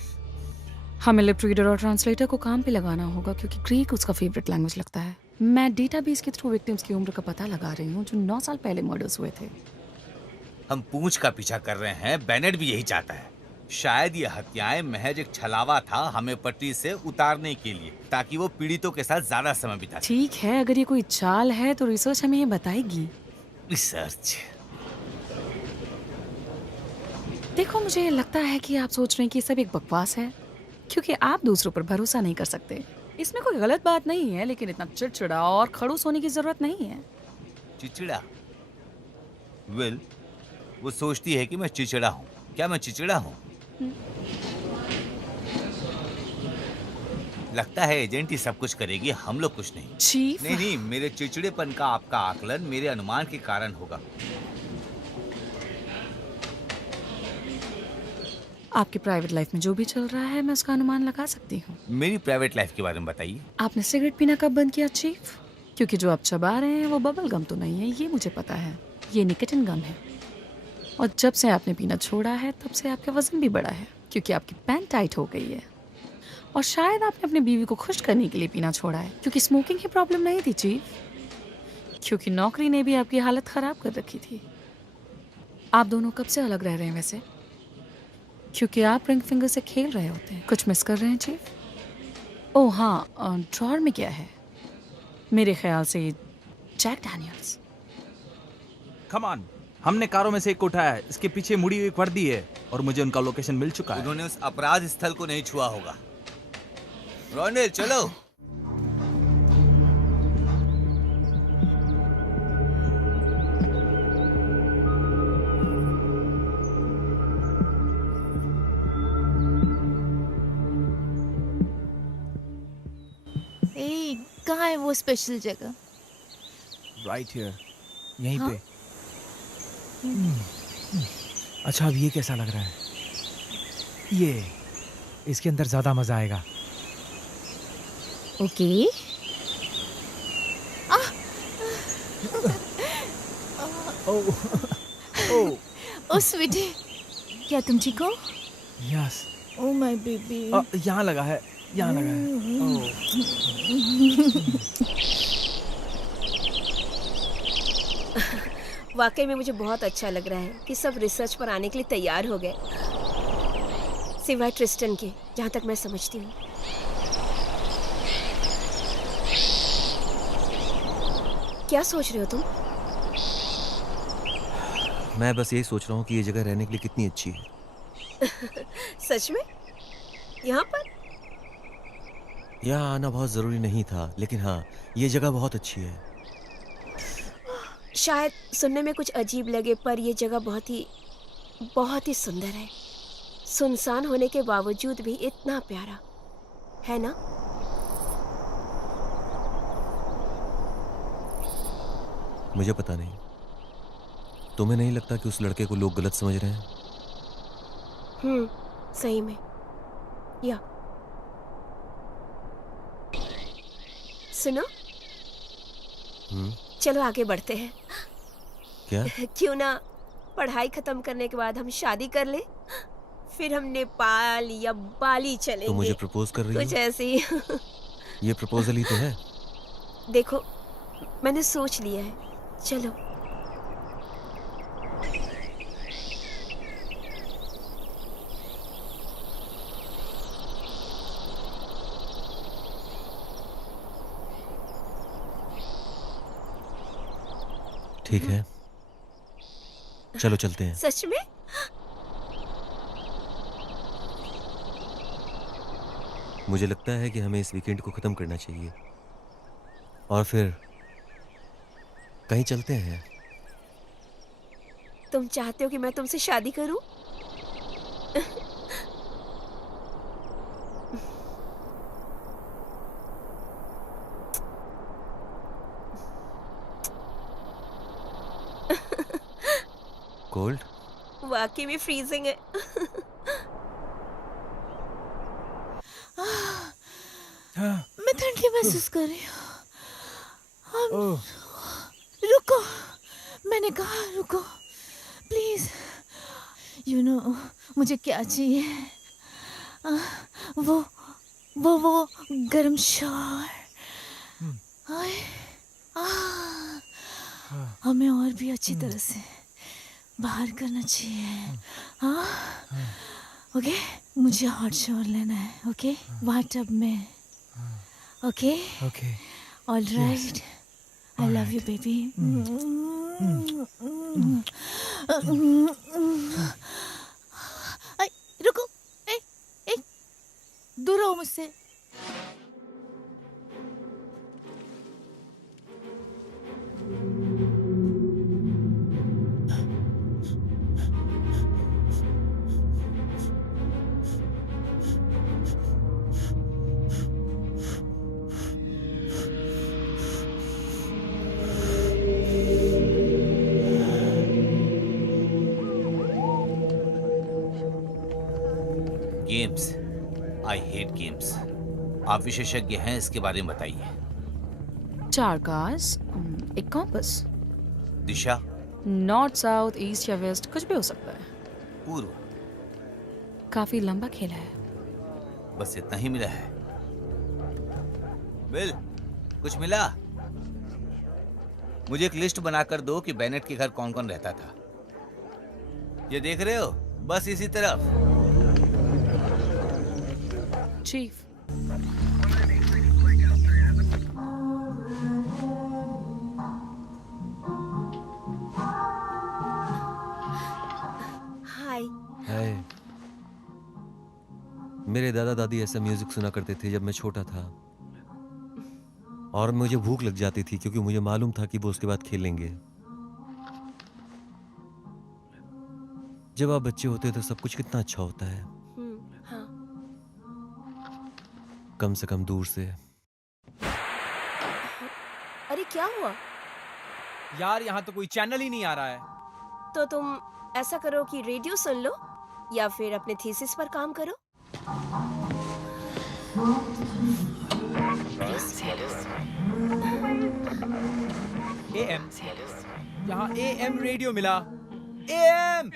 हमें लिप रीडर और ट्रांसलेटर को काम पे लगाना होगा क्योंकि ग्रीक उसका फेवरेट लैंग्वेज लगता है। मैं डेटाबेस के थ्रू विक्टिम्स की उम्र का पता लगा रही हूँ जो 9 साल पहले मर्डर्स हुए थे। हम पूंछ का पीछा कर रहे हैं। बेनेट भी यही चाहता है। शायद ये हत्याएं महज एक छलावा था हमें पटरी से उतारने के लिए, ताकि वो पीड़ितों के साथ ज्यादा समय बिता सके। ठीक है, अगर ये कोई चाल है तो रिसर्च हमें ये बताएगी। रिसर्च? देखो, मुझे लगता है कि आप सोच रहे हैं कि ये सब एक बकवास है क्योंकि आप दूसरों पर भरोसा नहीं कर सकते। इसमें कोई गलत बात नहीं है, लेकिन इतना चिड़चिड़ा और खड़ूस होने की जरूरत नहीं है। चिचिड़ा? विल, वो सोचती है कि मैं चिचिड़ा हूँ। क्या मैं चिचिड़ा हूँ? लगता है एजेंट ही सब कुछ करेगी, हम लोग कुछ नहीं। चीफ, नहीं नहीं, मेरे चिड़चिड़ेपन का आपका आकलन मेरे अनुमान के कारण होगा। आपकी प्राइवेट लाइफ में जो भी चल रहा है मैं उसका अनुमान लगा सकती हूँ। मेरी प्राइवेट लाइफ के बारे में बताइए। आपने सिगरेट पीना कब बंद किया चीफ? क्योंकि जो आप चबा रहे हैं वो बबल गम तो नहीं है, ये मुझे पता है। ये निकोटिन गम है। और जब से आपने पीना छोड़ा है तब से आपका वजन भी बढ़ा है क्योंकि आपकी पैंट टाइट हो गई है। और शायद आपने अपनी बीवी को खुश करने के लिए पीना छोड़ा है क्योंकि स्मोकिंग की प्रॉब्लम नहीं थी चीफ, क्योंकि नौकरी ने भी आपकी हालत खराब कर रखी थी। आप दोनों कब से अलग रह रहे हैं वैसे? क्योंकि आप रिंग फिंगर से खेल रहे होते हैं। कुछ मिस कर रहे हैं चीफ? ओह हाँ, ड्रॉर में क्या है? मेरे ख्याल से जैक डैनियल्स। कम ऑन, हमने कारों में से एक को उठाया है। इसके पीछे मुड़ी हुई एक वर्दी है और मुझे उनका लोकेशन मिल चुका है। उन्होंने उस अपराध स्थल को नहीं छुआ होगा। रोनिल, चलो। कहाँ है वो स्पेशल जगह? Right here. यहीं हाँ? पे। अच्छा, अब ये कैसा लग रहा है? ये इसके अंदर ज्यादा मजा आएगा। ओके। ओह ओह ओ स्वीटी, क्या तुम ठीक हो? यस। Oh my baby. यहाँ लगा है, यहाँ लगा है। ओह वाकई में मुझे बहुत अच्छा लग रहा है कि सब रिसर्च पर आने के लिए तैयार हो गए, सिवाय ट्रिस्टन के, जहाँ तक मैं समझती हूँ। क्या सोच रहे हो तुम? मैं बस यही सोच रहा हूँ कि ये जगह रहने के लिए कितनी अच्छी है। सच में? यहाँ पर? यहाँ आना बहुत जरूरी नहीं था, लेकिन हाँ, ये जगह बहुत अच्छी है। शायद सुनने में कुछ अजीब लगे, पर यह जगह बहुत ही सुंदर है। सुनसान होने के बावजूद भी इतना प्यारा है ना? मुझे पता नहीं, तुम्हें नहीं लगता कि उस लड़के को लोग गलत समझ रहे हैं? सही में। या सुनो, चलो आगे बढ़ते हैं। क्या? क्यों ना पढ़ाई खत्म करने के बाद हम शादी कर ले, फिर हम नेपाल या बाली चलेंगे। तो मुझे प्रपोज कर रही कुछ हो? ऐसी। ये प्रपोजल ही तो है। देखो, मैंने सोच लिया है, चलो। ठीक है, चलो चलते हैं। सच में? मुझे लगता है कि हमें इस वीकेंड को खत्म करना चाहिए और फिर कहीं चलते हैं। तुम चाहते हो कि मैं तुमसे शादी करूं? कोल्ड? वाकई में फ्रीजिंग है। मैं ठंडी महसूस कर रही हूँ। ओह रुको, मैंने कहा रुको, प्लीज। यू नो मुझे क्या चाहिए? वो गरम शॉवर। हमें और भी अच्छी तरह से बाहर करना चाहिए। हाँ, ओके, मुझे हॉट शॉवर लेना है। ओके, वहाँ टब में। Okay, okay. All right, I love you baby. रुको, ए, दूर रहो मुझसे। Games, I hate games. आप विशेषज्ञ हैं, इसके बारे में बताइए। 4 कार्स, एक कॉम्पस, दिशा? नॉर्थ साउथ ईस्ट या वेस्ट, कुछ भी हो सकता है। पूर्व? काफी लंबा खेल है। बस इतना ही मिला है? बिल, कुछ मिला? मुझे एक लिस्ट बनाकर दो कि बेनेट के घर कौन कौन रहता था। ये देख रहे हो, बस इसी तरफ। चीफ, हाय। हाय। मेरे दादा दादी ऐसा म्यूजिक सुना करते थे जब मैं छोटा था, और मुझे भूख लग जाती थी क्योंकि मुझे मालूम था कि वो उसके बाद खेलेंगे। जब आप बच्चे होते हैं तो सब कुछ कितना अच्छा होता है, हाँ। कम से कम दूर से। अरे क्या हुआ? यार यहाँ तो कोई चैनल ही नहीं आ रहा है। तो तुम ऐसा करो कि रेडियो सुन लो या फिर अपने थीसिस पर काम करो। AM, यहाँ AM रेडियो मिला। AM!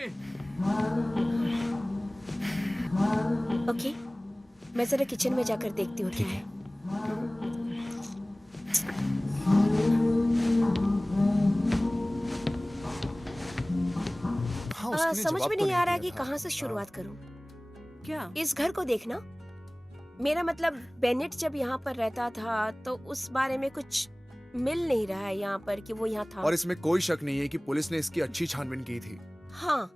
ओके, मैं जरा किचन में जाकर देखती हूँ क्या है। हाँ, उसने समझ जवाब में तो नहीं आ रहा है दिया कि था। कहाँ से शुरुआत करूँ। क्या? इस घर को देखना। मेरा मतलब बेनेट जब यहाँ पर रहता था तो उस बारे में कुछ मिल नहीं रहा है यहाँ पर कि वो यहाँ था। और इसमें कोई शक नहीं है कि पुलिस ने इसकी अच्छी छानबीन की थी। हाँ,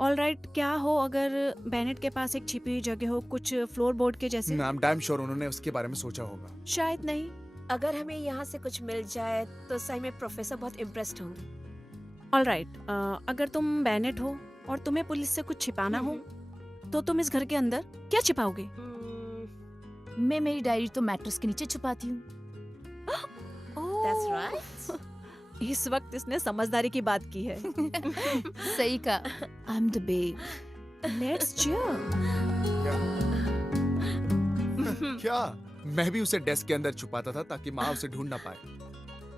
ऑलराइट, क्या हो अगर बेनेट के पास एक छिपी हुई जगह हो, कुछ फ्लोर बोर्ड के जैसे? आई एम डैम श्योर उन्होंने उसके बारे में सोचा होगा। शायद नहीं। अगर हमें यहाँ से कुछ मिल जाए तो सही में प्रोफेसर बहुत इम्प्रेस्ड होंगे। ऑलराइट, अगर तुम बेनेट हो और तुम्हें पुलिस से कुछ छिपाना हो तो तुम इस घर के अंदर क्या छिपाओगे? मैं मेरी डायरी तो मैट्रेस के नीचे छुपाती हूँ। That's right. इस वक्त इसने समझदारी की बात की है। सही का। I am the babe. Let's cheer. क्या? मैं भी उसे डेस्क के अंदर छुपाता था ताकि माँ उसे ढूंढ ना पाए।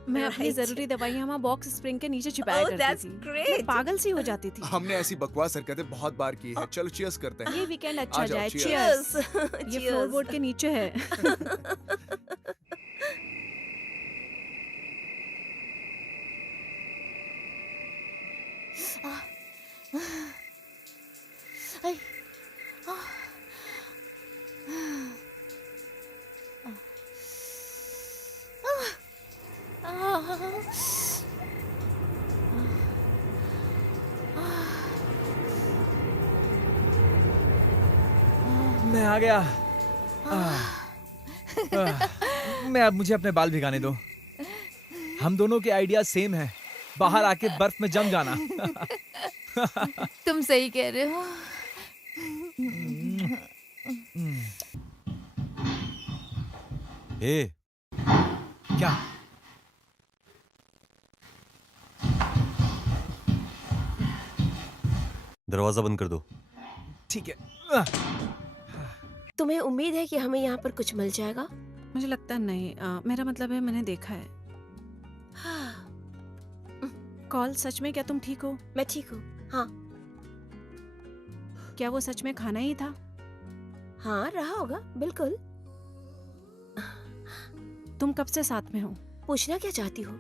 मैं अपनी Right. जरूरी दवाइयाँ वहाँ बॉक्स स्प्रिंग के नीचे छिपाया Oh, करती that's थी। great. मैं पागल सी हो जाती थी। हमने ऐसी बकवास हरकतें बहुत बार की है। चलो चीयर्स करते हैं। ये वीकेंड अच्छा आ जाओ, जाए। cheers. चियर्स। Cheers. ये फ्लोर बोर्ड के नीचे है। आई, मैं आ गया। मैं अब मुझे अपने बाल भिगाने दो। हम दोनों के आइडिया सेम है। बाहर आके बर्फ में जम जाना। तुम सही कह रहे हो। ए, क्या? दरवाजा बंद कर दो। ठीक है। तुम्हें उम्मीद है कि हमें यहाँ पर कुछ मिल जाएगा? मुझे लगता है नहीं। मेरा मतलब है मैंने देखा है। कॉल, सच में क्या तुम ठीक हो? मैं ठीक हूँ। हाँ क्या वो सच में खाना ही था? हाँ, रहा होगा बिल्कुल। तुम कब से साथ में हो? पूछना क्या चाहती हो?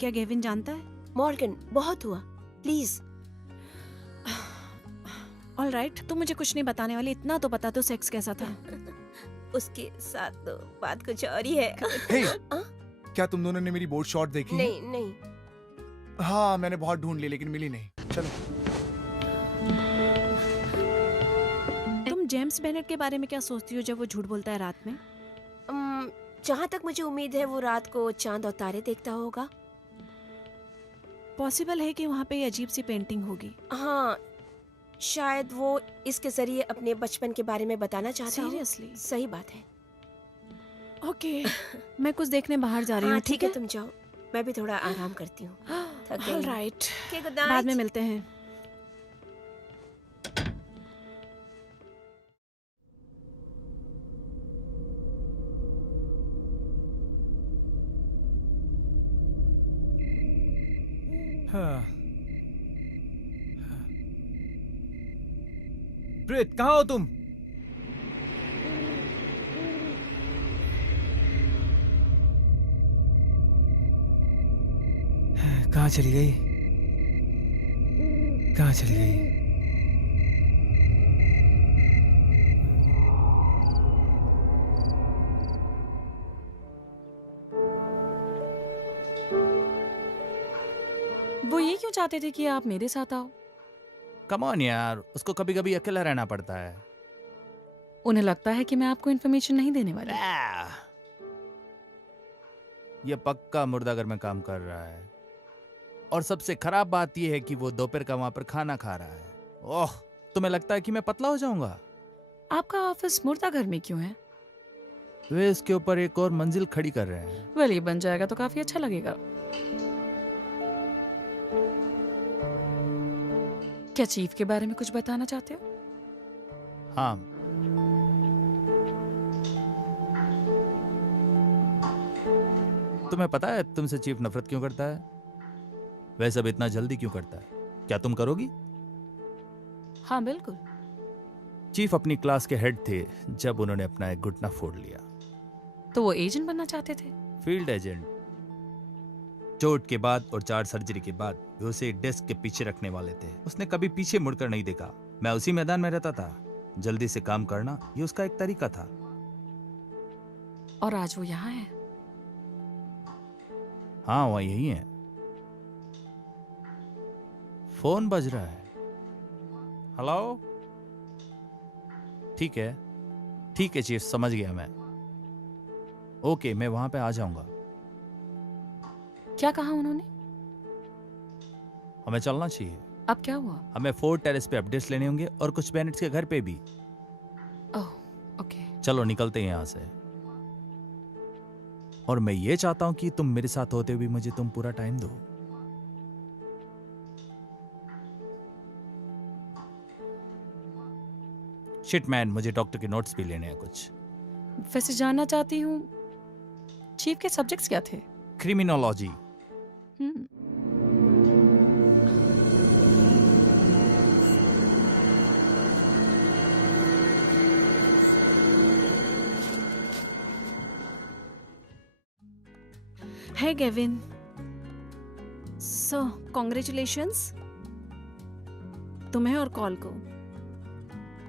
क्या गेविन जानता है? मॉर्गन, बहुत हुआ, प्लीज। ऑलराइट, तुम मुझे कुछ नहीं बताने वाली, इतना तो बता दो सेक्स कैसा था। उसके साथ तो बात कुछ और ही है। हे, क्या तुम दोनों ने मेरी बोट शॉट देखी? नहीं नहीं। हाँ, मैंने बहुत ढूंढ ली लेकिन मिली नहीं। चलो। तुम जेम्स बेनेट के बारे में क्या सोचती हो जब वो झूठ बोलता है रात में? जहाँ तक मुझे उम्मीद है वो रात को चांद और तारे देखता होगा। पॉसिबल है कि वहाँ पे ये अजीब सी पेंटिंग होगी। हाँ, शायद वो इसके जरिए अपने बचपन के बारे में बताना चाहता हो। सीरियसली? सही बात है। ओके, मैं कुछ देखने बाहर जा रही हूँ। हाँ, ठीक है, तुम जाओ, मैं भी थोड़ा आराम करती हूँ। थक गई हूँ। ऑलराइट, Okay, good बाद night. में मिलते हैं। प्रीत, कहाँ हो तुम? कहाँ चली गई? कहाँ चली गई? वो ये क्यों चाहते थे कि आप मेरे साथ आओ? कम ऑन यार, उसको कभी कभी अकेला रहना पड़ता है। उन्हें लगता है कि मैं आपको इन्फॉर्मेशन नहीं देने वाली। ये पक्का मुर्दाघर में काम कर रहा है, और सबसे खराब बात यह है कि वो दोपहर का वहां पर खाना खा रहा है। ओह, तुम्हें लगता है कि मैं पतला हो जाऊंगा? आपका ऑफिस मुर्दाघर में क्यों है? वे इसके ऊपर एक और मंजिल खड़ी कर रहे हैं। वेल, ये बन जाएगा तो काफी अच्छा लगेगा। क्या चीफ के बारे में कुछ बताना चाहते हो? हाँ, तुम्हें पता है तुमसे चीफ नफरत क्यों करता है? वह सब इतना जल्दी क्यों करता है? क्या तुम करोगी? हाँ बिल्कुल। चीफ अपनी क्लास के हेड थे जब उन्होंने अपना एक घुटना फोड़ लिया। तो वो एजेंट बनना चाहते थे? Field agent. चोट के बाद और 4 सर्जरी के बाद वे उसे डेस्क के पीछे रखने वाले थे। उसने कभी पीछे मुड़कर नहीं देखा। मैं उसी मैदान में रहता था। जल्दी से काम करना ये उसका एक तरीका था। और आज वो यहाँ है? हाँ, वहाँ यही है। फोन बज रहा है। हेलो? ठीक है चीफ, समझ गया मैं। ओके, मैं वहां पे आ जाऊंगा। क्या कहा उन्होंने? हमें चलना चाहिए। अब क्या हुआ? हमें 4 टेरेस पे अपडेट्स लेने होंगे और कुछ बेनेट्स के घर पे भी। ओह, ओके। चलो निकलते हैं यहां से। और मैं ये चाहता हूं कि तुम मेरे साथ होते हुए मुझे तुम पूरा टाइम दो। शिट मैन, मुझे डॉक्टर के नोट्स भी लेने हैं कुछ। वैसे जानना चाहती हूँ चीफ के सब्जेक्ट्स क्या थे? क्रिमिनोलॉजी। हम्म। Hey Gavin. So, congratulations. तुम्हें और कॉल को।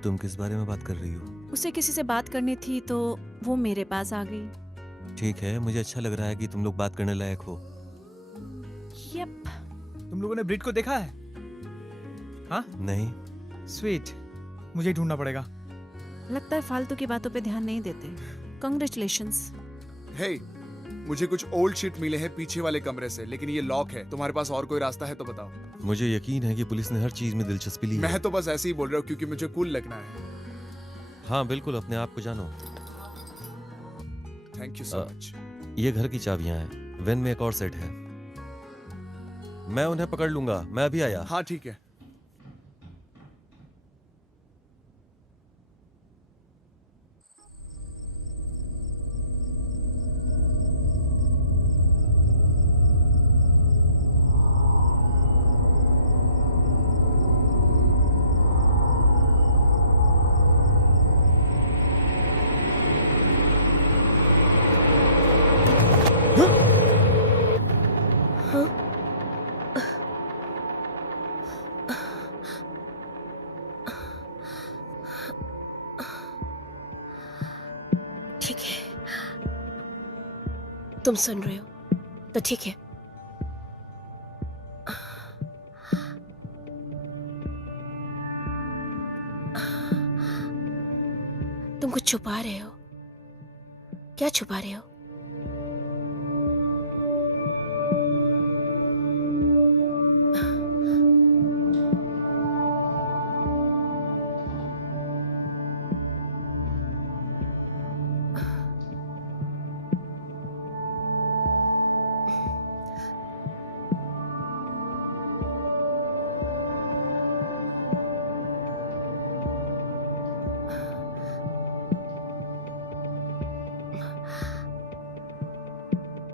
तुम किस बारे में बात कर रही हो? उसे किसी से बात करनी थी तो वो मेरे पास आ गई। ठीक है, मुझे अच्छा लग रहा है कि तुम लोग बात करने लायक हो। यप। तुम लोगों ने ब्रिट को देखा है? हाँ? नहीं। स्वीट, मुझे ढूंढना पड़ेगा। लगता है फालतू की बातों पे ध्यान नहीं देते। Congratulations. हे, मुझे कुछ ओल्ड शीट मिले हैं पीछे वाले कमरे से, लेकिन ये लॉक है। तुम्हारे पास और कोई रास्ता है तो बताओ। मुझे यकीन है कि पुलिस ने हर चीज में दिलचस्पी ली है। मैं तो बस ऐसे ही बोल रहा हूँ क्योंकि मुझे कूल लगना है। हाँ बिल्कुल, अपने आप को जानो। Thank you so much. ये घर की चाबियां हैं। वैन में एक और सेट है। मैं उन्हें पकड़ लूंगा। मैं अभी आया। हाँ ठीक है। ठीक है, तुम सुन रहे हो तो ठीक है। तुम कुछ छुपा रहे हो। क्या छुपा रहे हो?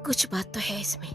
कुछ बात तो है इसमें।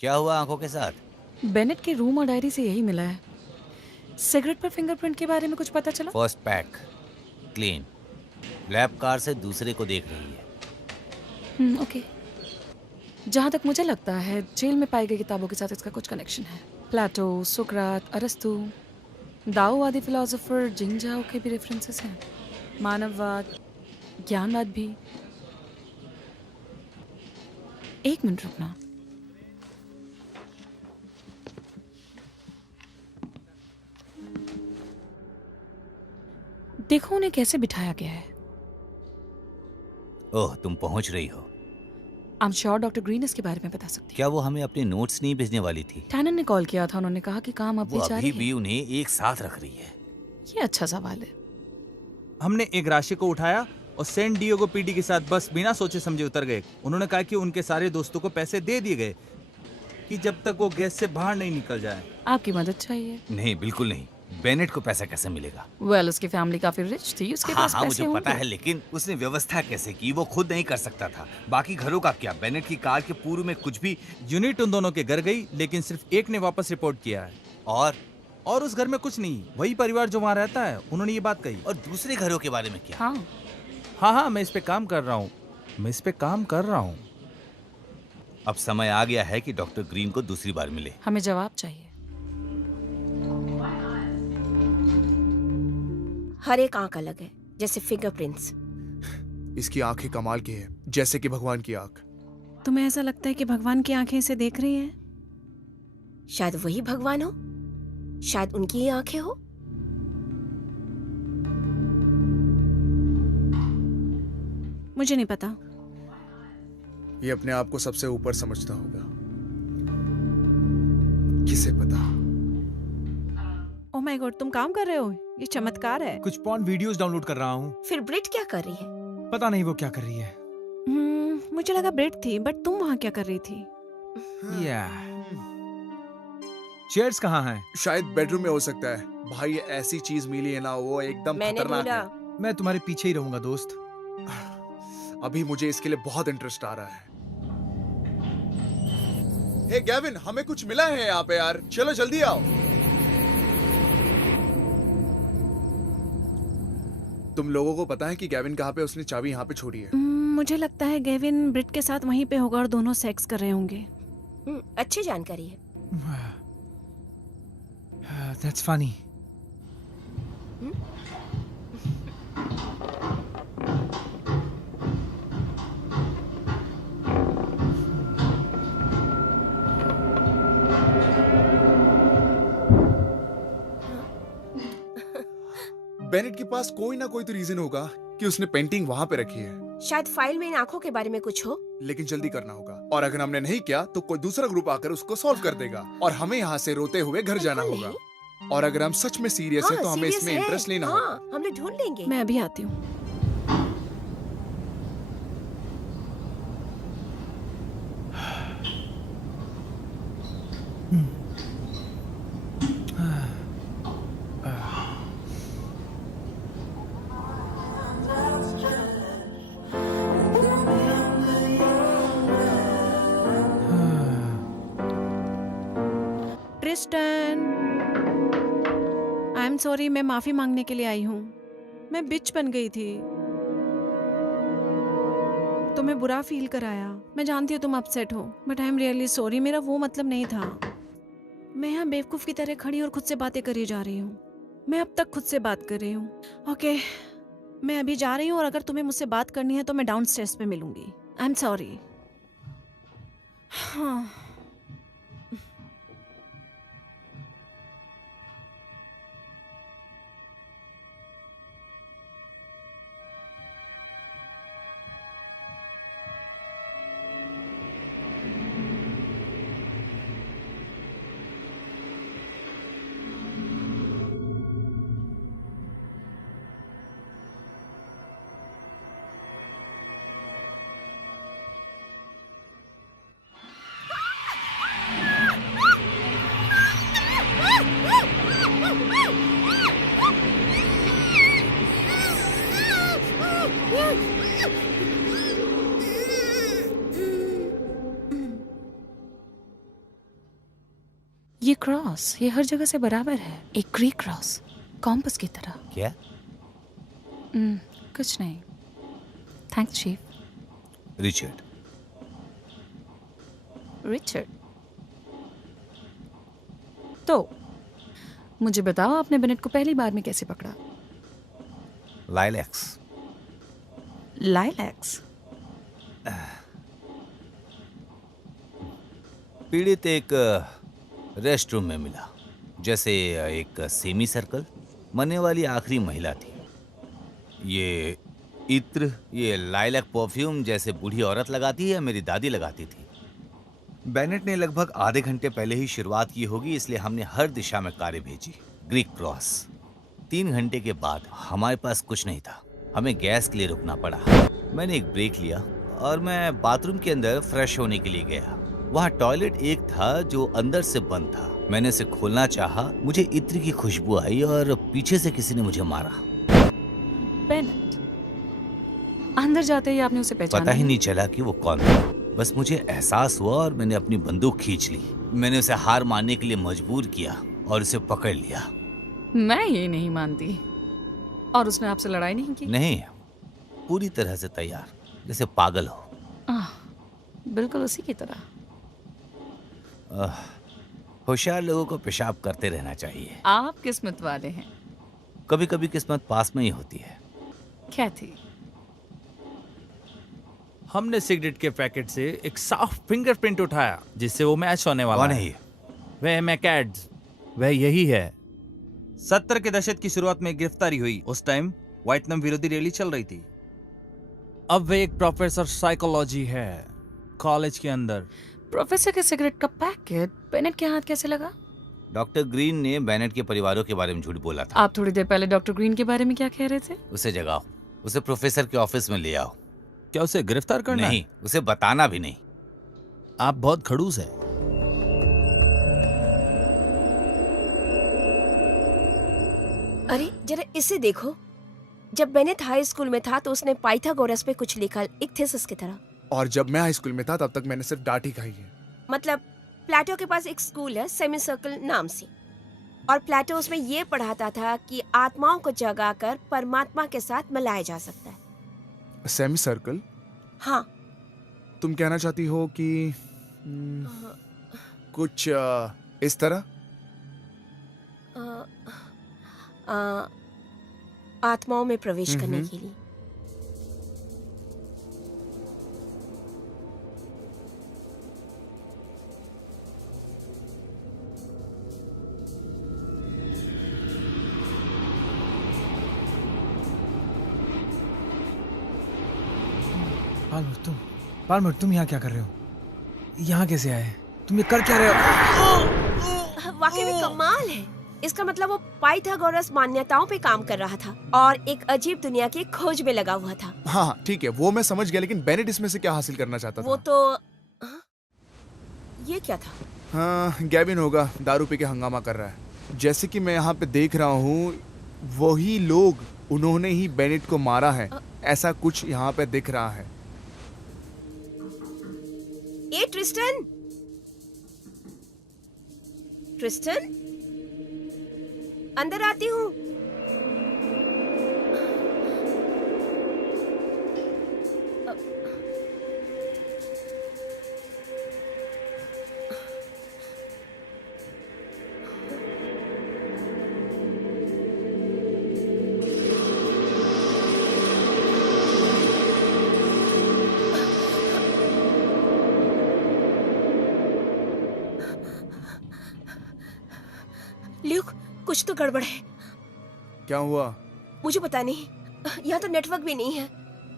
क्या हुआ आंखों के साथ? बेनेट के रूम और डायरी से यही मिला है। सिगरेट पर फिंगरप्रिंट के बारे में कुछ पता चला? First pack, clean. Lab car से दूसरे को देख रही है। ओके। जहाँ तक मुझे लगता है जेल में पाई गई किताबों के साथ इसका कुछ कनेक्शन है। प्लेटो, सुकरात, अरस्तु, दाओवादी फिलोसोफर जिंजाओ के भी रेफरेंसेस हैं। मानववाद, ज्ञानवाद भी। एक मिनट रुकना। देखो उन्हें कैसे बिठाया गया है। ओह, तुम पहुंच रही हो। I am sure doctor green इसके बारे में बता सकती है। क्या वो हमें अपने नोट्स नहीं भेजने वाली थी? टैनन ने कॉल किया था, उन्होंने कहा कि काम अब वो भी जारी अभी भी है। उन्हें एक साथ रख रही है। ये अच्छा सवाल है। हमने एक राशि को उठाया और सेंट डिएगो पीडी के साथ बस बिना सोचे समझे उतर गए। उन्होंने कहा कि उनके सारे दोस्तों को पैसे दे दिए गए कि जब तक वो गैस से बाहर नहीं निकल जाए। आपकी मदद चाहिए? नहीं, बिल्कुल नहीं। बेनेट को पैसा कैसे मिलेगा? वेल, उसकी फैमिली काफी रिच थी, उसके हाँ पास हाँ, पैसे मुझे पता होंगे। है, लेकिन उसने व्यवस्था कैसे की? वो खुद नहीं कर सकता था। बाकी घरों का क्या? बेनेट की कार के पूर्व में कुछ भी? यूनिट उन दोनों के घर गई, लेकिन सिर्फ एक ने वापस रिपोर्ट किया है। और उस घर में कुछ नहीं। वही परिवार जो वहाँ रहता है, उन्होंने ये बात कही। और दूसरे घरों के बारे में क्या? हाँ, मैं इस पे काम कर रहा हूँ। अब समय आ गया है कि डॉक्टर ग्रीन को दूसरी बार मिले। हमें जवाब चाहिए। हर एक आंख अलग है, जैसे फिंगरप्रिंट्स। इसकी आंखें कमाल की है, जैसे कि भगवान की आंख। तुम्हें ऐसा लगता है कि भगवान की आंखें इसे देख रही हैं? शायद वही भगवान हो, शायद उनकी ही आंखें हो। मुझे नहीं पता। ये अपने आप को सबसे ऊपर समझता होगा। किसे पता? ओह माय गॉड, तुम काम कर रहे हो? ये चमत्कार है। कुछ पॉर्न वीडियोस डाउनलोड कर रहा हूँ। फिर ब्रिट क्या कर रही है? पता नहीं वो क्या कर रही है। मुझे लगा ब्रेड थी, बट तुम वहाँ क्या कर रही थी? चेयर्स कहाँ हैं? शायद बेडरूम में हो सकता है। भाई, ये ऐसी चीज मिली है ना, वो एकदम मैंने खतरनाक बोला। है। मैं तुम्हारे पीछे ही रहूंगा दोस्त। अभी मुझे इसके लिए बहुत इंटरेस्ट आ रहा है। हे गैविन, हमें कुछ मिला है यहाँ पे यार। चलो जल्दी आओ। तुम लोगों को पता है कि गैविन कहाँ पे? उसने चाबी यहाँ पे छोड़ी है। मुझे लगता है गेविन ब्रिट के साथ वहीं पे होगा और दोनों सेक्स कर रहे होंगे। अच्छी जानकारी है। That's funny. बेनेट के पास कोई ना कोई तो रीजन होगा कि उसने पेंटिंग वहाँ पे रखी है। शायद फाइल में इन आंखों के बारे में कुछ हो। लेकिन जल्दी करना होगा, और अगर हमने नहीं किया तो कोई दूसरा ग्रुप आकर उसको सॉल्व कर देगा और हमें यहाँ से रोते हुए घर जाना होगा। और अगर हम सच में सीरियस हैं तो हमें इसमें इंटरेस्ट लेना होगा। हमने ढूंढ लेंगे। मैं अभी आती हूँ। ट्रिस्टन, आई एम सॉरी, मैं माफी मांगने के लिए आई हूँ। मैं बिच बन गई थी, तुम्हें बुरा फील कराया। मैं जानती हूँ तुम अपसेट हो, but I am really sorry. मेरा वो मतलब नहीं था। मैं यहाँ बेवकूफ की तरह खड़ी और खुद से बातें करी जा रही हूँ। मैं अब तक खुद से बात कर रही हूँ। ओके, मैं अभी जा रही हूँ और अगर तुम्हें मुझसे बात करनी है तो मैं डाउन स्टेयर्स पे मिलूंगी। I am sorry. हाँ, क्रॉस ये हर जगह से बराबर है, एक ग्रीक क्रॉस, कॉम्पस की तरह। क्या? कुछ नहीं। Thanks chief. रिचर्ड। रिचर्ड। तो मुझे बताओ, आपने बेनेट को पहली बार में कैसे पकड़ा? लाइलैक्स। लाइलैक्स? पीड़ित एक रेस्ट रूम में मिला, जैसे एक सेमी सर्कल। मरने वाली आखिरी महिला थी। ये इत्र, ये लाइलैक परफ्यूम जैसे बूढ़ी औरत लगाती है, मेरी दादी लगाती थी। बेनेट ने लगभग आधे घंटे पहले ही शुरुआत की होगी, इसलिए हमने हर दिशा में कारें भेजी। Greek cross. 3 घंटे के बाद हमारे पास कुछ नहीं था, हमें गैस के लिए रुकना पड़ा। मैंने एक ब्रेक लिया और मैं बाथरूम के अंदर फ्रेश होने के लिए गया। वहाँ टॉयलेट एक था जो अंदर से बंद था। मैंने उसे खोलना चाहा, मुझे इत्र की खुशबू आई और पीछे से किसी ने मुझे मारा। बेनेट। अंदर जाते ही आपने उसे पहचाना? पता ही नहीं चला कि वो कौन था। बस मुझे एहसास हुआ और मैंने अपनी बंदूक खींच ली। मैंने उसे हार मानने के लिए मजबूर किया और उसे पकड़ लिया। मैं ये नहीं मानती। और उसने आपसे लड़ाई नहीं की? नहीं, पूरी तरह से तैयार, जैसे पागल हो। बिल्कुल उसी की तरह। होशियार लोगों को पेशाब करते रहना चाहिए। आप किस्मत वाले हैं। कभी कभी किस्मत पास में ही होती है। क्या थी? हमने सिगरेट के पैकेट से एक साफ फिंगरप्रिंट उठाया जिससे वो मैच होने वाला कौन है ये? वह मैकैड्स, वह यही है। 70 के दशक की शुरुआत में गिरफ्तारी हुई। उस टाइम वियतनाम विरोधी रैली चल रही थी। अब वे एक प्रोफेसर साइकोलॉजी है कॉलेज के अंदर। प्रोफेसर के सिगरेट का पैकेट बेनेट के हाथ कैसे लगा? डॉक्टर ग्रीन ने बेनेट के परिवारों के बारे में झूठ बोला था। आप थोड़ी देर पहले डॉक्टर ग्रीन के बारे में क्या कह रहे थे? उसे जगाओ, उसे प्रोफेसर के ऑफिस में ले आओ। क्या उसे गिरफ्तार करना नहीं, है? उसे बताना भी नहीं। आप बहुत खड़ूस है। अरे जरा इसे देखो। जब बेनेट हाई स्कूल में था तो उसने पाइथागोरस पे कुछ लिखा, एक थीसिस की तरह। और जब मैं हाई स्कूल में था तब तक मैंने सिर्फ डांट ही खाई है। मतलब प्लेटो के पास एक स्कूल है सेमी सर्कल नाम से, और प्लेटो उसमें ये पढ़ाता था कि आत्माओं को जगाकर परमात्मा के साथ मिलाया जा सकता है। Semi circle? हाँ। तुम कहना चाहती हो कि कुछ इस तरह? आत्माओं में प्रवेश करने के लिए। पाल्मर तुम यहाँ क्या कर रहे हो? यहाँ कैसे आए? तुम ये कर क्या रहे हो? वाकई में कमाल है। इसका मतलब वो पाइथागोरस मान्यताओं पे काम कर रहा था और एक अजीब दुनिया की खोज में लगा हुआ था। हाँ ठीक है, वो मैं समझ गया, लेकिन बेनेट इसमें से क्या हासिल करना चाहता था? वो तो ये क्या था? हाँ, गैविन होगा, दारू पी के हंगामा कर रहा है। जैसे कि मैं यहाँ पे देख रहा हूँ, वही लोग, उन्होंने ही बेनेट को मारा है, ऐसा कुछ यहाँ पे दिख रहा है। ए ट्रिस्टन, ट्रिस्टन, अंदर आती हूँ। ल्यूक, कुछ तो गड़बड़ है। क्या हुआ? मुझे पता नहीं, यहाँ तो नेटवर्क भी नहीं है।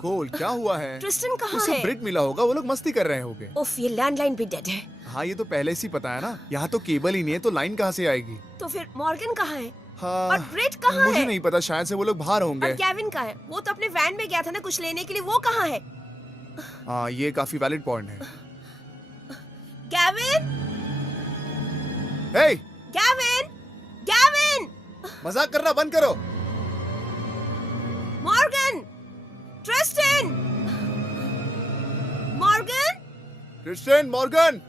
कोल, क्या हुआ है? ट्रिस्टन कहाँ उसे है? ब्रेक मिला होगा, वो लोग मस्ती कर रहे होंगे। उफ, ये लैंडलाइन भी डेड है। हाँ, ये तो पहले से ही पता है ना। यहाँ तो केबल ही नहीं है, तो लाइन कहाँ से आएगी? तो फिर मॉर्गन कहाँ है? हाँ, और ब्रेट कहाँ मुझे है? नहीं पता, शायद से वो लोग बाहर और होंगे। गैविन कहाँ है? वो तो अपने वैन में गया था ना कुछ लेने के लिए, वो कहाँ है? हाँ, ये काफी वैलिड पॉइंट है। गैविन, हे, गैविन, गैविन, मजाक करना बंद करो। Morgan, Tristan, Morgan, Christian, Morgan,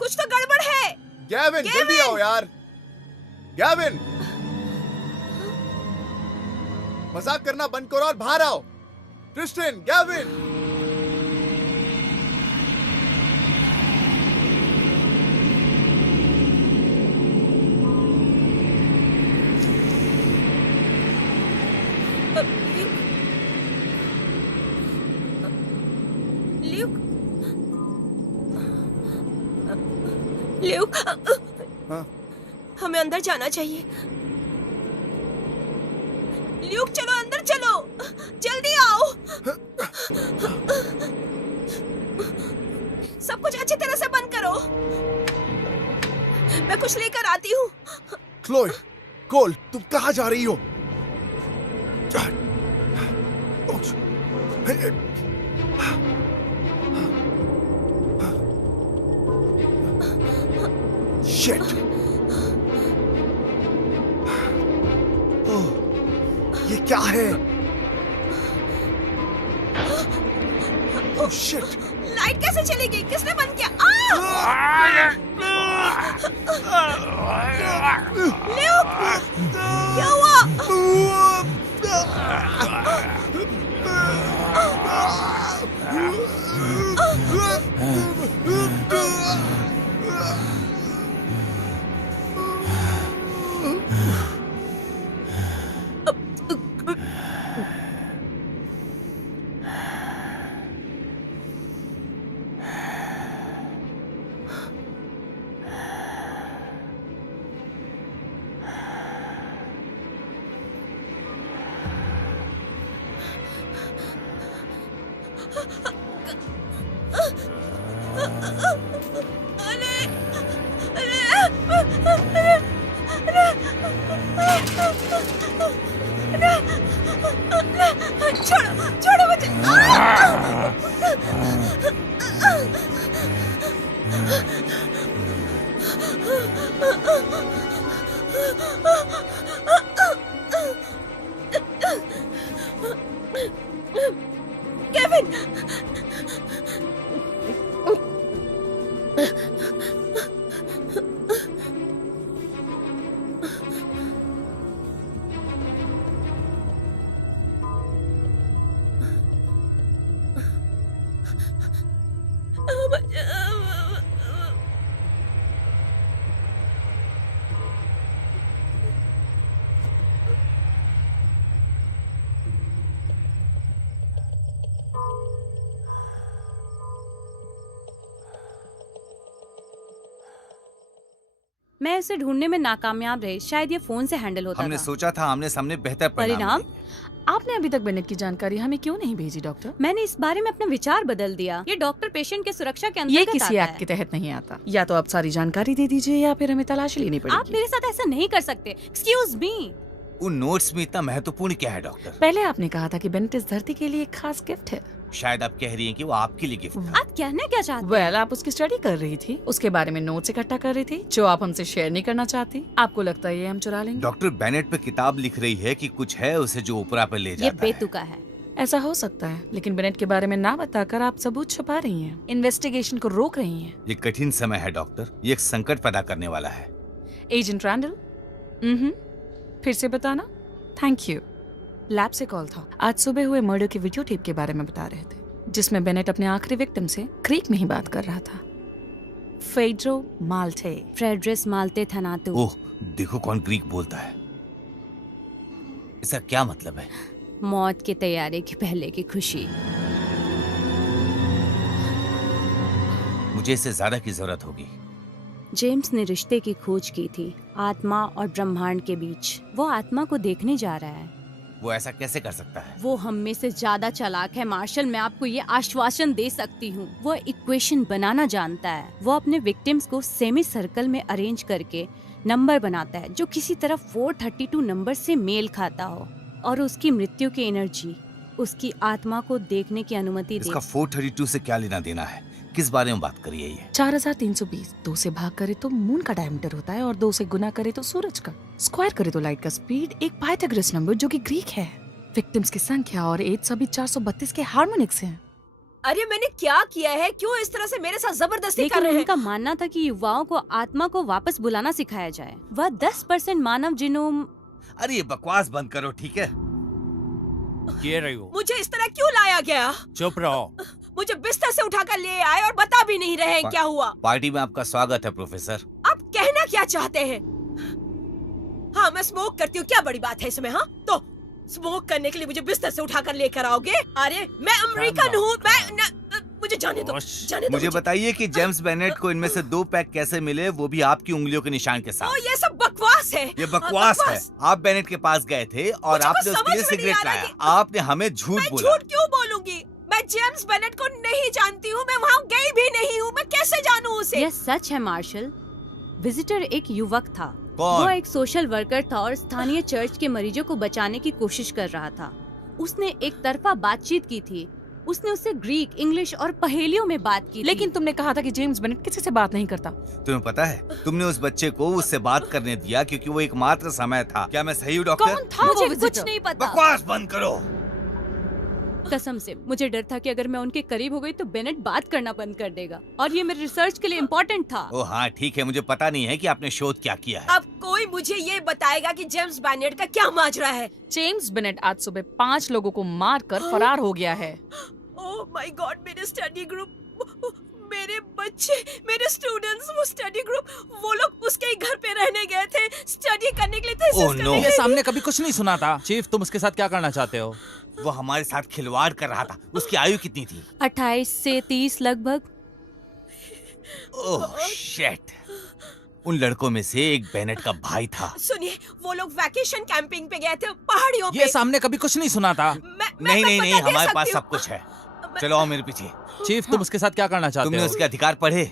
कुछ तो गड़बड़ है। गैविन जल्दी आओ यार। गैविन मजाक करना बंद करो और बाहर आओ। Tristan, Gavin. ल्यूक, ल्यूक, हाँ? हमें अंदर जाना चाहिए। ल्यूक चलो अंदर चलो, जल्दी आओ। सब कुछ अच्छी तरह से बंद करो, मैं कुछ लेकर आती हूँ। क्लोई, कोल, तुम कहाँ जा रही हो? शिट। ओह, ये क्या है? Oh shit. लाइट कैसे चली गई? किसने बंद किया? ल्यूक, क्या हुआ? छोड़ो, छोड़ो मुझे। केविन, मैं इसे ढूंढने में नाकामयाब रही। शायद ये फोन से हैंडल होता हमने था। सोचा था आमने सामने बेहतर परिणाम? आपने अभी तक बेनेट की जानकारी हमें क्यों नहीं भेजी डॉक्टर? मैंने इस बारे में अपना विचार बदल दिया। ये डॉक्टर पेशेंट के सुरक्षा के ये अंतर्गत किसी आता एक्ट के है। तहत नहीं आता। या तो आप सारी जानकारी दे दीजिए या फिर हमें तलाशी लेनी आप पड़ेगी। मेरे साथ ऐसा नहीं कर सकते। Excuse me. उन नोट्स में इतना महत्वपूर्ण क्या है डॉक्टर? पहले आपने कहा था कि बेनेट इस धरती के लिए एक खास गिफ्ट है। शायद आप कह रही हैं कि वो आपके लिए गिफ्ट था। आप कहना क्या चाहते हैं? वेल, आप उसकी स्टडी कर रही थी, उसके बारे में नोट्स इकट्ठा कर रही थी जो आप हमसे शेयर नहीं करना चाहती। आपको लगता है ये हम चुरा लेंगे? डॉक्टर बेनेट पे किताब लिख रही है कि कुछ है उसे जो ओपरा पे ले ये जाता है। बेतुका है। ऐसा हो सकता है, लेकिन बेनेट के बारे में ना बताकर आप सबूत छुपा रही हैं, इन्वेस्टिगेशन को रोक रही हैं। ये कठिन समय है डॉक्टर, ये एक संकट पैदा करने वाला है। एजेंट रैंडल, फिर से बताना। Thank you. लैब से कॉल था। आज सुबह हुए मर्डर के वीडियो टेप के बारे में बता रहे थे, जिसमें बेनेट अपने आखिरी विक्टिम से क्रीक में ही बात कर रहा था। फेड्रो माल्टे। फ्रेडरिस माल्टे थनातु। ओह, देखो कौन ग्रीक बोलता है। इसका क्या मतलब है? मौत की तैयारी के पहले की खुशी। मुझे इससे ज्यादा की जरूरत होगी। जेम्स ने रिश्ते की खोज की थी, आत्मा और ब्रह्मांड के बीच। वो आत्मा को देखने जा रहा है। वो ऐसा कैसे कर सकता है? वो हम में से ज्यादा चालाक है मार्शल। मैं आपको ये आश्वासन दे सकती हूँ। वो इक्वेशन बनाना जानता है। वो अपने विक्टिम्स को सेमी सर्कल में अरेंज करके नंबर बनाता है जो किसी तरह 432 नंबर से मेल खाता हो, और उसकी मृत्यु की एनर्जी उसकी आत्मा को देखने की अनुमति दे। इसका 432 से क्या लेना देना है? किस बारे में बात करिए? ये 4320। 2 से भाग करे तो मून का डायमीटर होता है, और 2 से गुना करे तो सूरज का, स्क्वायर करे तो लाइट का स्पीड, एक पाइथागोरस नंबर जो कि ग्रीक है। विक्टिम्स की संख्या और एज सभी 432 के हार्मोनिक्स हैं। अरे मैंने क्या किया है? क्यों इस तरह से मेरे साथ जबरदस्ती कर लेकिन रहे हैं? उनका मानना था कि युवाओं को आत्मा को वापस बुलाना सिखाया जाए। वह 10% मानव जिनोम। अरे ये बकवास बंद करो, ठीक है? ये रही हो। मुझे इस तरह क्यों लाया गया? चुप रहो। मुझे बिस्तर से उठाकर ले आए और बता भी नहीं रहे हैं क्या हुआ। पार्टी में आपका स्वागत है प्रोफेसर। आप कहना क्या चाहते हैं? हाँ, मैं स्मोक करती हूँ, क्या बड़ी बात है इसमें? हाँ, तो स्मोक करने के लिए मुझे बिस्तर से उठाकर लेकर आओगे? अरे मैं अमेरिकन हूँ, मुझे जाने दो, जाने दो मुझे बताइए कि जेम्स बेनेट को इनमें से 2 पैक कैसे मिले, वो भी आपकी उंगलियों के निशान के साथ। ये सब बकवास है। ये बकवास है। आप बेनेट के पास गए थे और मुझे आपने कुछ उसके लिए समझ में नहीं सिगरेट आ रहा लाया। कि- आपने हमें झूठ मैं बोला। झूठ क्यों बोलूंगी? मैं जेम्स बेनेट को नहीं जानती हूँ, मैं वहाँ गई भी नहीं हूँ, मैं कैसे जानूँ उसे? यह सच है मार्शल। विजिटर एक युवक था। कौन? वो एक सोशल वर्कर था और स्थानीय चर्च के मरीजों को बचाने की कोशिश कर रहा था। उसने एक तरफा बातचीत की थी। उसने उससे ग्रीक, इंग्लिश और पहेलियों में बात की लेकिन थी। तुमने कहा था कि जेम्स बेनेट किसी से बात नहीं करता। तुम्हें पता है, तुमने उस बच्चे को उससे बात करने दिया क्योंकि वो एकमात्र समय था। क्या मैं सही हूँ डॉक्टर? कौन था वो मुझे कुछ विजिटर? नहीं पता। बकवास बंद करो। कसम से मुझे डर था कि अगर मैं उनके करीब हो गई तो बेनेट बात करना बंद कर देगा, और ये मेरे रिसर्च के लिए इम्पोर्टेंट था। ओ हाँ ठीक है, मुझे पता नहीं है कि आपने शोध क्या किया है। अब कोई मुझे ये बताएगा कि जेम्स बेनेट का क्या माजरा है? जेम्स बेनेट आज सुबह 5 लोगों को मारकर फरार हो गया है। ओह माय गॉड, मेरे स्टडी ग्रुप, मेरे बच्चे, मेरे स्टूडेंट्स, वो स्टडी ग्रुप, वो लोग उसके ही घर पे रहने गए थे, स्टडी करने के लिए, थीसिस Oh, करने no. के ये लिए। सामने कभी कुछ नहीं सुना था। चीफ, तुम उसके साथ क्या करना चाहते हो? वो हमारे साथ खिलवाड़ कर रहा था। उसकी आयु कितनी थी? 28 से 30 लगभग। Oh shit. उन लड़कों में से एक बेनेट का भाई था। सुनिए, वो लोग वैकेशन कैंपिंग पे गए थे पहाड़ियों पे। ये सामने कभी कुछ नहीं सुना था। नहीं नहीं नहीं, बता दे हमारे पास सकती हूँ। सब कुछ है। चलो आओ मेरे पीछे। चीफ, तुम उसके साथ क्या करना चाहते तुमने हो? उसके अधिकार पढ़े?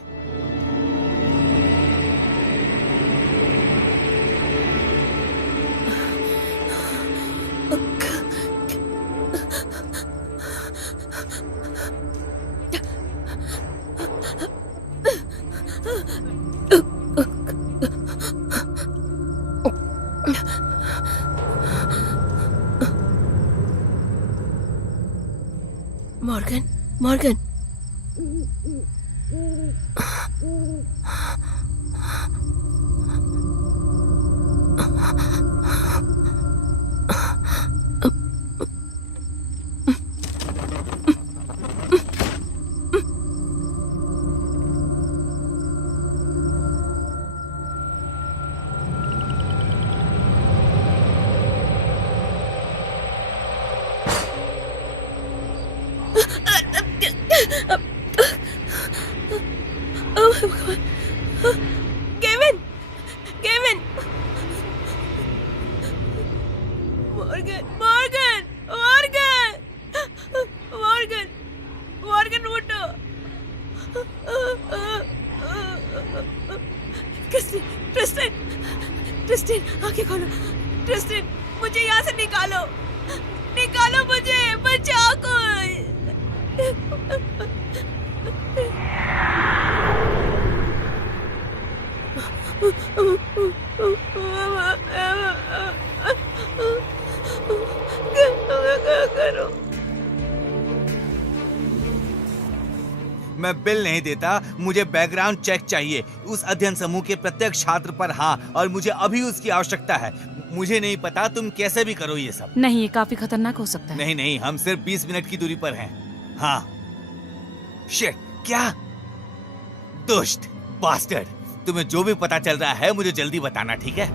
Morgan, Morgan, Kevin, Kevin, Morgan, Morgan, Morgan, Morgan, Morgan उठो। क्रिस्टीन, क्रिस्टीन, क्रिस्टीन, आंखें खोलो। क्रिस्टीन, मुझे यहाँ से निकालो, निकालो मुझे, बचाओ कोई। करो। मैं बिल नहीं देता, मुझे बैकग्राउंड चेक चाहिए उस अध्ययन समूह के प्रत्येक छात्र पर। हाँ, और मुझे अभी उसकी आवश्यकता है। मुझे नहीं पता, तुम कैसे भी करो ये सब। नहीं, ये काफी खतरनाक हो सकता है। नहीं नहीं, हम सिर्फ 20 मिनट की दूरी पर हैं। हाँ। शिट, क्या? दुष्ट बास्टर्ड। तुम्हें जो भी पता चल रहा है मुझे जल्दी बताना, ठीक है?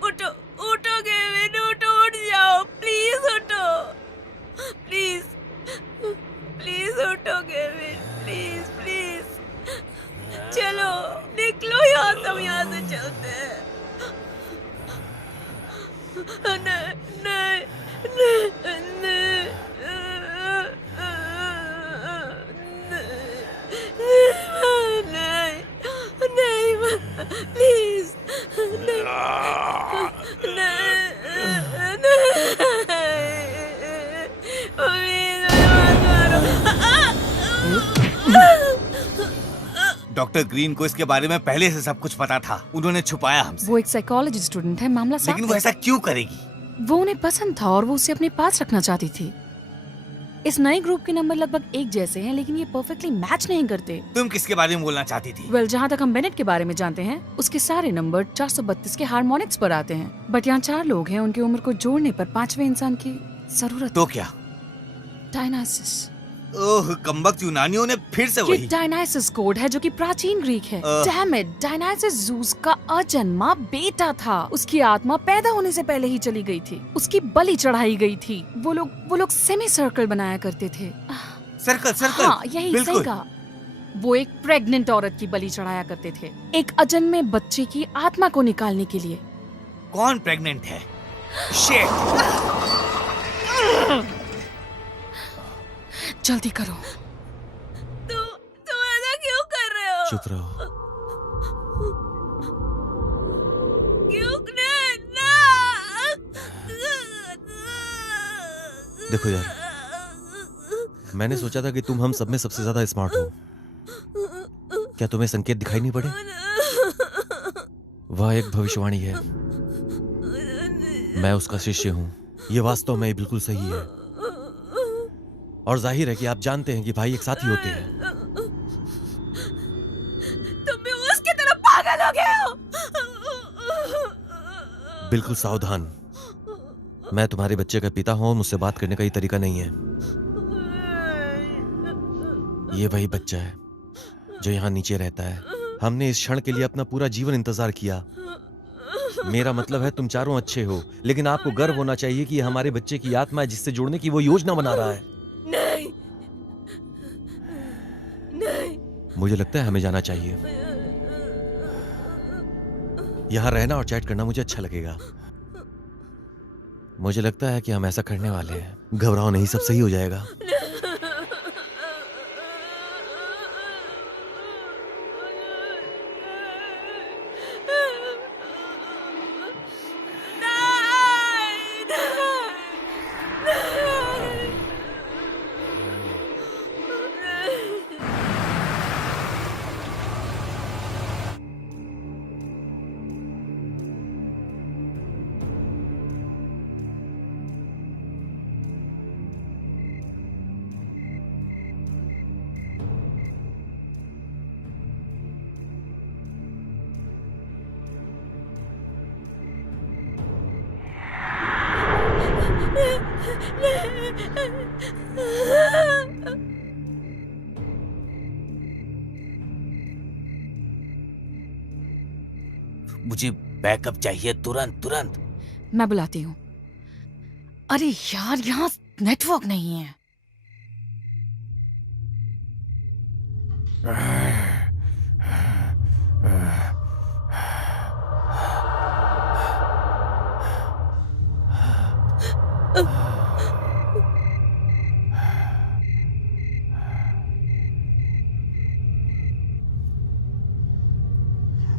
उठो उठो केविन, उठो, उठ जाओ, प्लीज उठो, प्लीज प्लीज उठो केविन, प्लीज प्लीज। चलो निकलो यहाँ से, हम यहाँ से चलते हैं। नहीं नहीं नहीं नहीं नहीं प्लीज नहीं डॉक्टर ग्रीन को इसके बारे में पहले से सब कुछ पता था, उन्होंने छुपाया हमसे। वो एक साइकोलॉजी स्टूडेंट है, मामला साफ लेकिन वो है। ऐसा क्यों करेगी? वो उन्हें पसंद था और वो उसे अपने पास रखना चाहती थी। इस नए ग्रुप के नंबर लगभग एक जैसे हैं, लेकिन ये परफेक्टली मैच नहीं करते। तुम किसके बारे में बोलना चाहती थी? वेल, जहाँ तक हम बेनेट के बारे में जानते हैं, उसके सारे नंबर 432 के हार्मोनिक्स पर आते हैं। बट यहाँ 4 लोग हैं, उनकी उम्र को जोड़ने पर 5वें इंसान की जरूरत। तो क्या? डायनासिस। ओह, कमबख्त यूनानियों ने फिर से ये वही। डायनासिस कोड है जो कि प्राचीन ग्रीक है। डैम इट, डायनासिस ज़ूस का अजन्मा बेटा था। उसकी आत्मा पैदा होने से पहले ही चली गई थी। उसकी बलि चढ़ाई गई थी। वो लोग सेमी सर्कल बनाया करते थे। Circle circle. हाँ, यही बिल्कुल। सही कहा। वो एक प्रेग्नेंट औरत की बलि चढ़ाया करते थे, एक अजन्मे बच्चे की आत्मा को निकालने के लिए। कौन प्रेग्नेंट है? शिट। जल्दी करो। तुम ऐसा क्यों कर रहे हो? चुप रहो। क्यों ना? देखो यार, मैंने सोचा था कि तुम हम सब में सबसे ज्यादा स्मार्ट हो। क्या तुम्हें संकेत दिखाई नहीं पड़े? वह एक भविष्यवाणी है, मैं उसका शिष्य हूँ। ये वास्तव में बिल्कुल सही है, और जाहिर है कि आप जानते हैं कि भाई एक साथ ही होते हैं। तुम भी उसकी तरह पागल हो गए हो। बिल्कुल सावधान, मैं तुम्हारे बच्चे का पिता हूं और मुझसे बात करने का ये तरीका नहीं है। ये वही बच्चा है जो यहाँ नीचे रहता है। हमने इस क्षण के लिए अपना पूरा जीवन इंतजार किया। मेरा मतलब है तुम चारों अच्छे हो, लेकिन आपको गर्व होना चाहिए कि ये हमारे बच्चे की आत्मा है जिससे जुड़ने की वो योजना बना रहा है। नहीं नहीं, मुझे लगता है हमें जाना चाहिए। यहाँ रहना और चैट करना मुझे अच्छा लगेगा। मुझे लगता है कि हम ऐसा करने वाले हैं। घबराओ नहीं, सब सही हो जाएगा। मुझे बैकअप चाहिए तुरंत तुरंत। मैं बुलाती हूँ। अरे यार, यहाँ नेटवर्क नहीं है।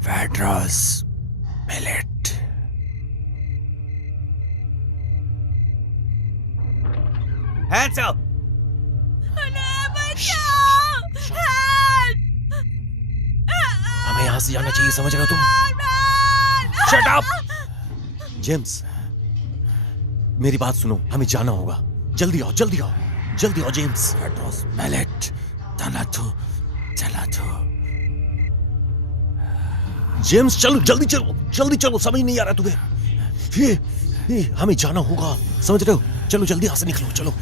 वेड्रोस मिलेट। Hands up. हमें यहाँ से जाना चाहिए, समझ रहे हो तुम? Shut up! जेम्स, मेरी बात सुनो, हमें जाना होगा। जल्दी आओ, जल्दी आओ, जल्दी आओ जेम्स। पेट्रोस, मैलेट, तनाथु, चलाथु। जेम्स चलो, जल्दी चलो, जल्दी चलो, समझ नहीं आ रहा तुम्हें? ये हमें जाना होगा, समझ रहे हो? चलो जल्दी यहाँ से निकलो, चलो।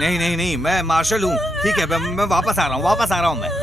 नहीं नहीं नहीं, मैं मार्शल हूँ, ठीक है, मैं वापस आ रहा हूँ, वापस आ रहा हूँ मैं।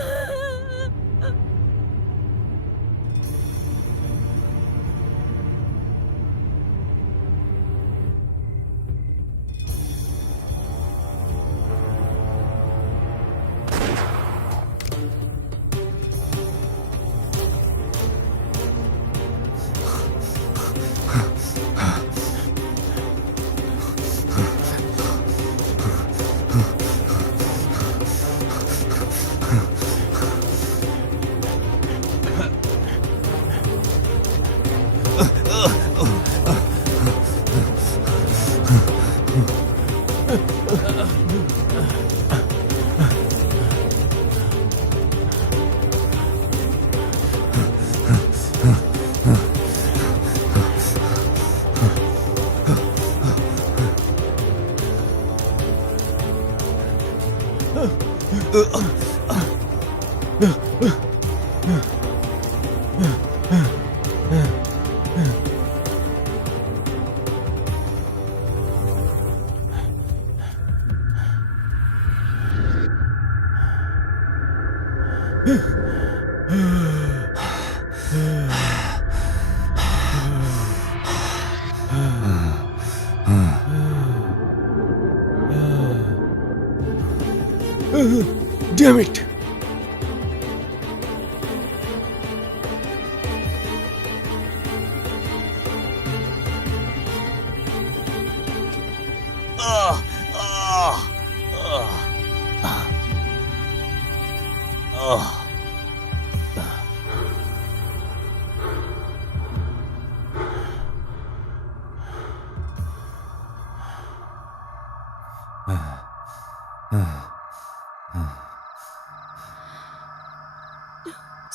Damn it!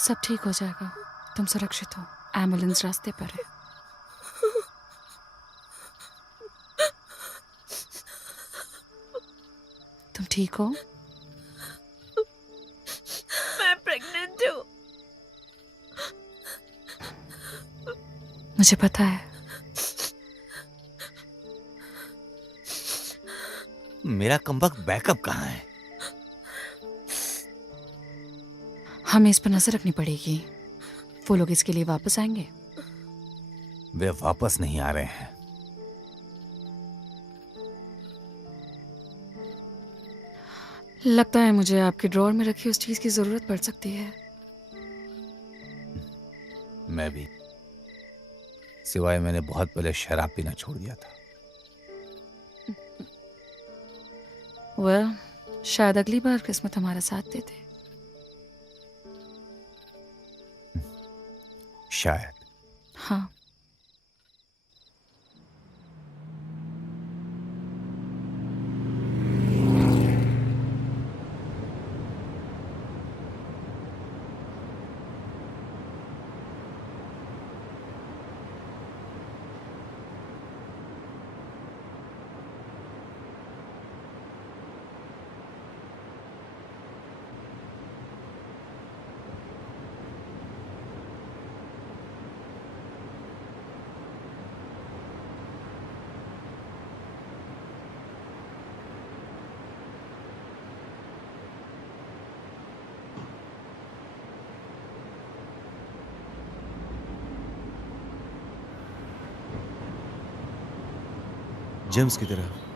सब ठीक हो जाएगा, तुम सुरक्षित हो, एम्बुलेंस रास्ते पर है। तुम ठीक हो? मैं प्रेग्नेंट हूँ। मुझे पता है। मेरा कमबख्त बैकअप कहाँ है? हमें इस पर नजर रखनी पड़ेगी। वो लोग इसके लिए वापस आएंगे। वे वापस नहीं आ रहे हैं। लगता है मुझे आपके ड्रॉअर में रखी उस चीज की जरूरत पड़ सकती है। मैं भी, सिवाय मैंने बहुत पहले शराब पीना छोड़ दिया था। Well, शायद अगली बार किस्मत हमारा साथ दे दे। शायद। हाँ। जेम्स की तरह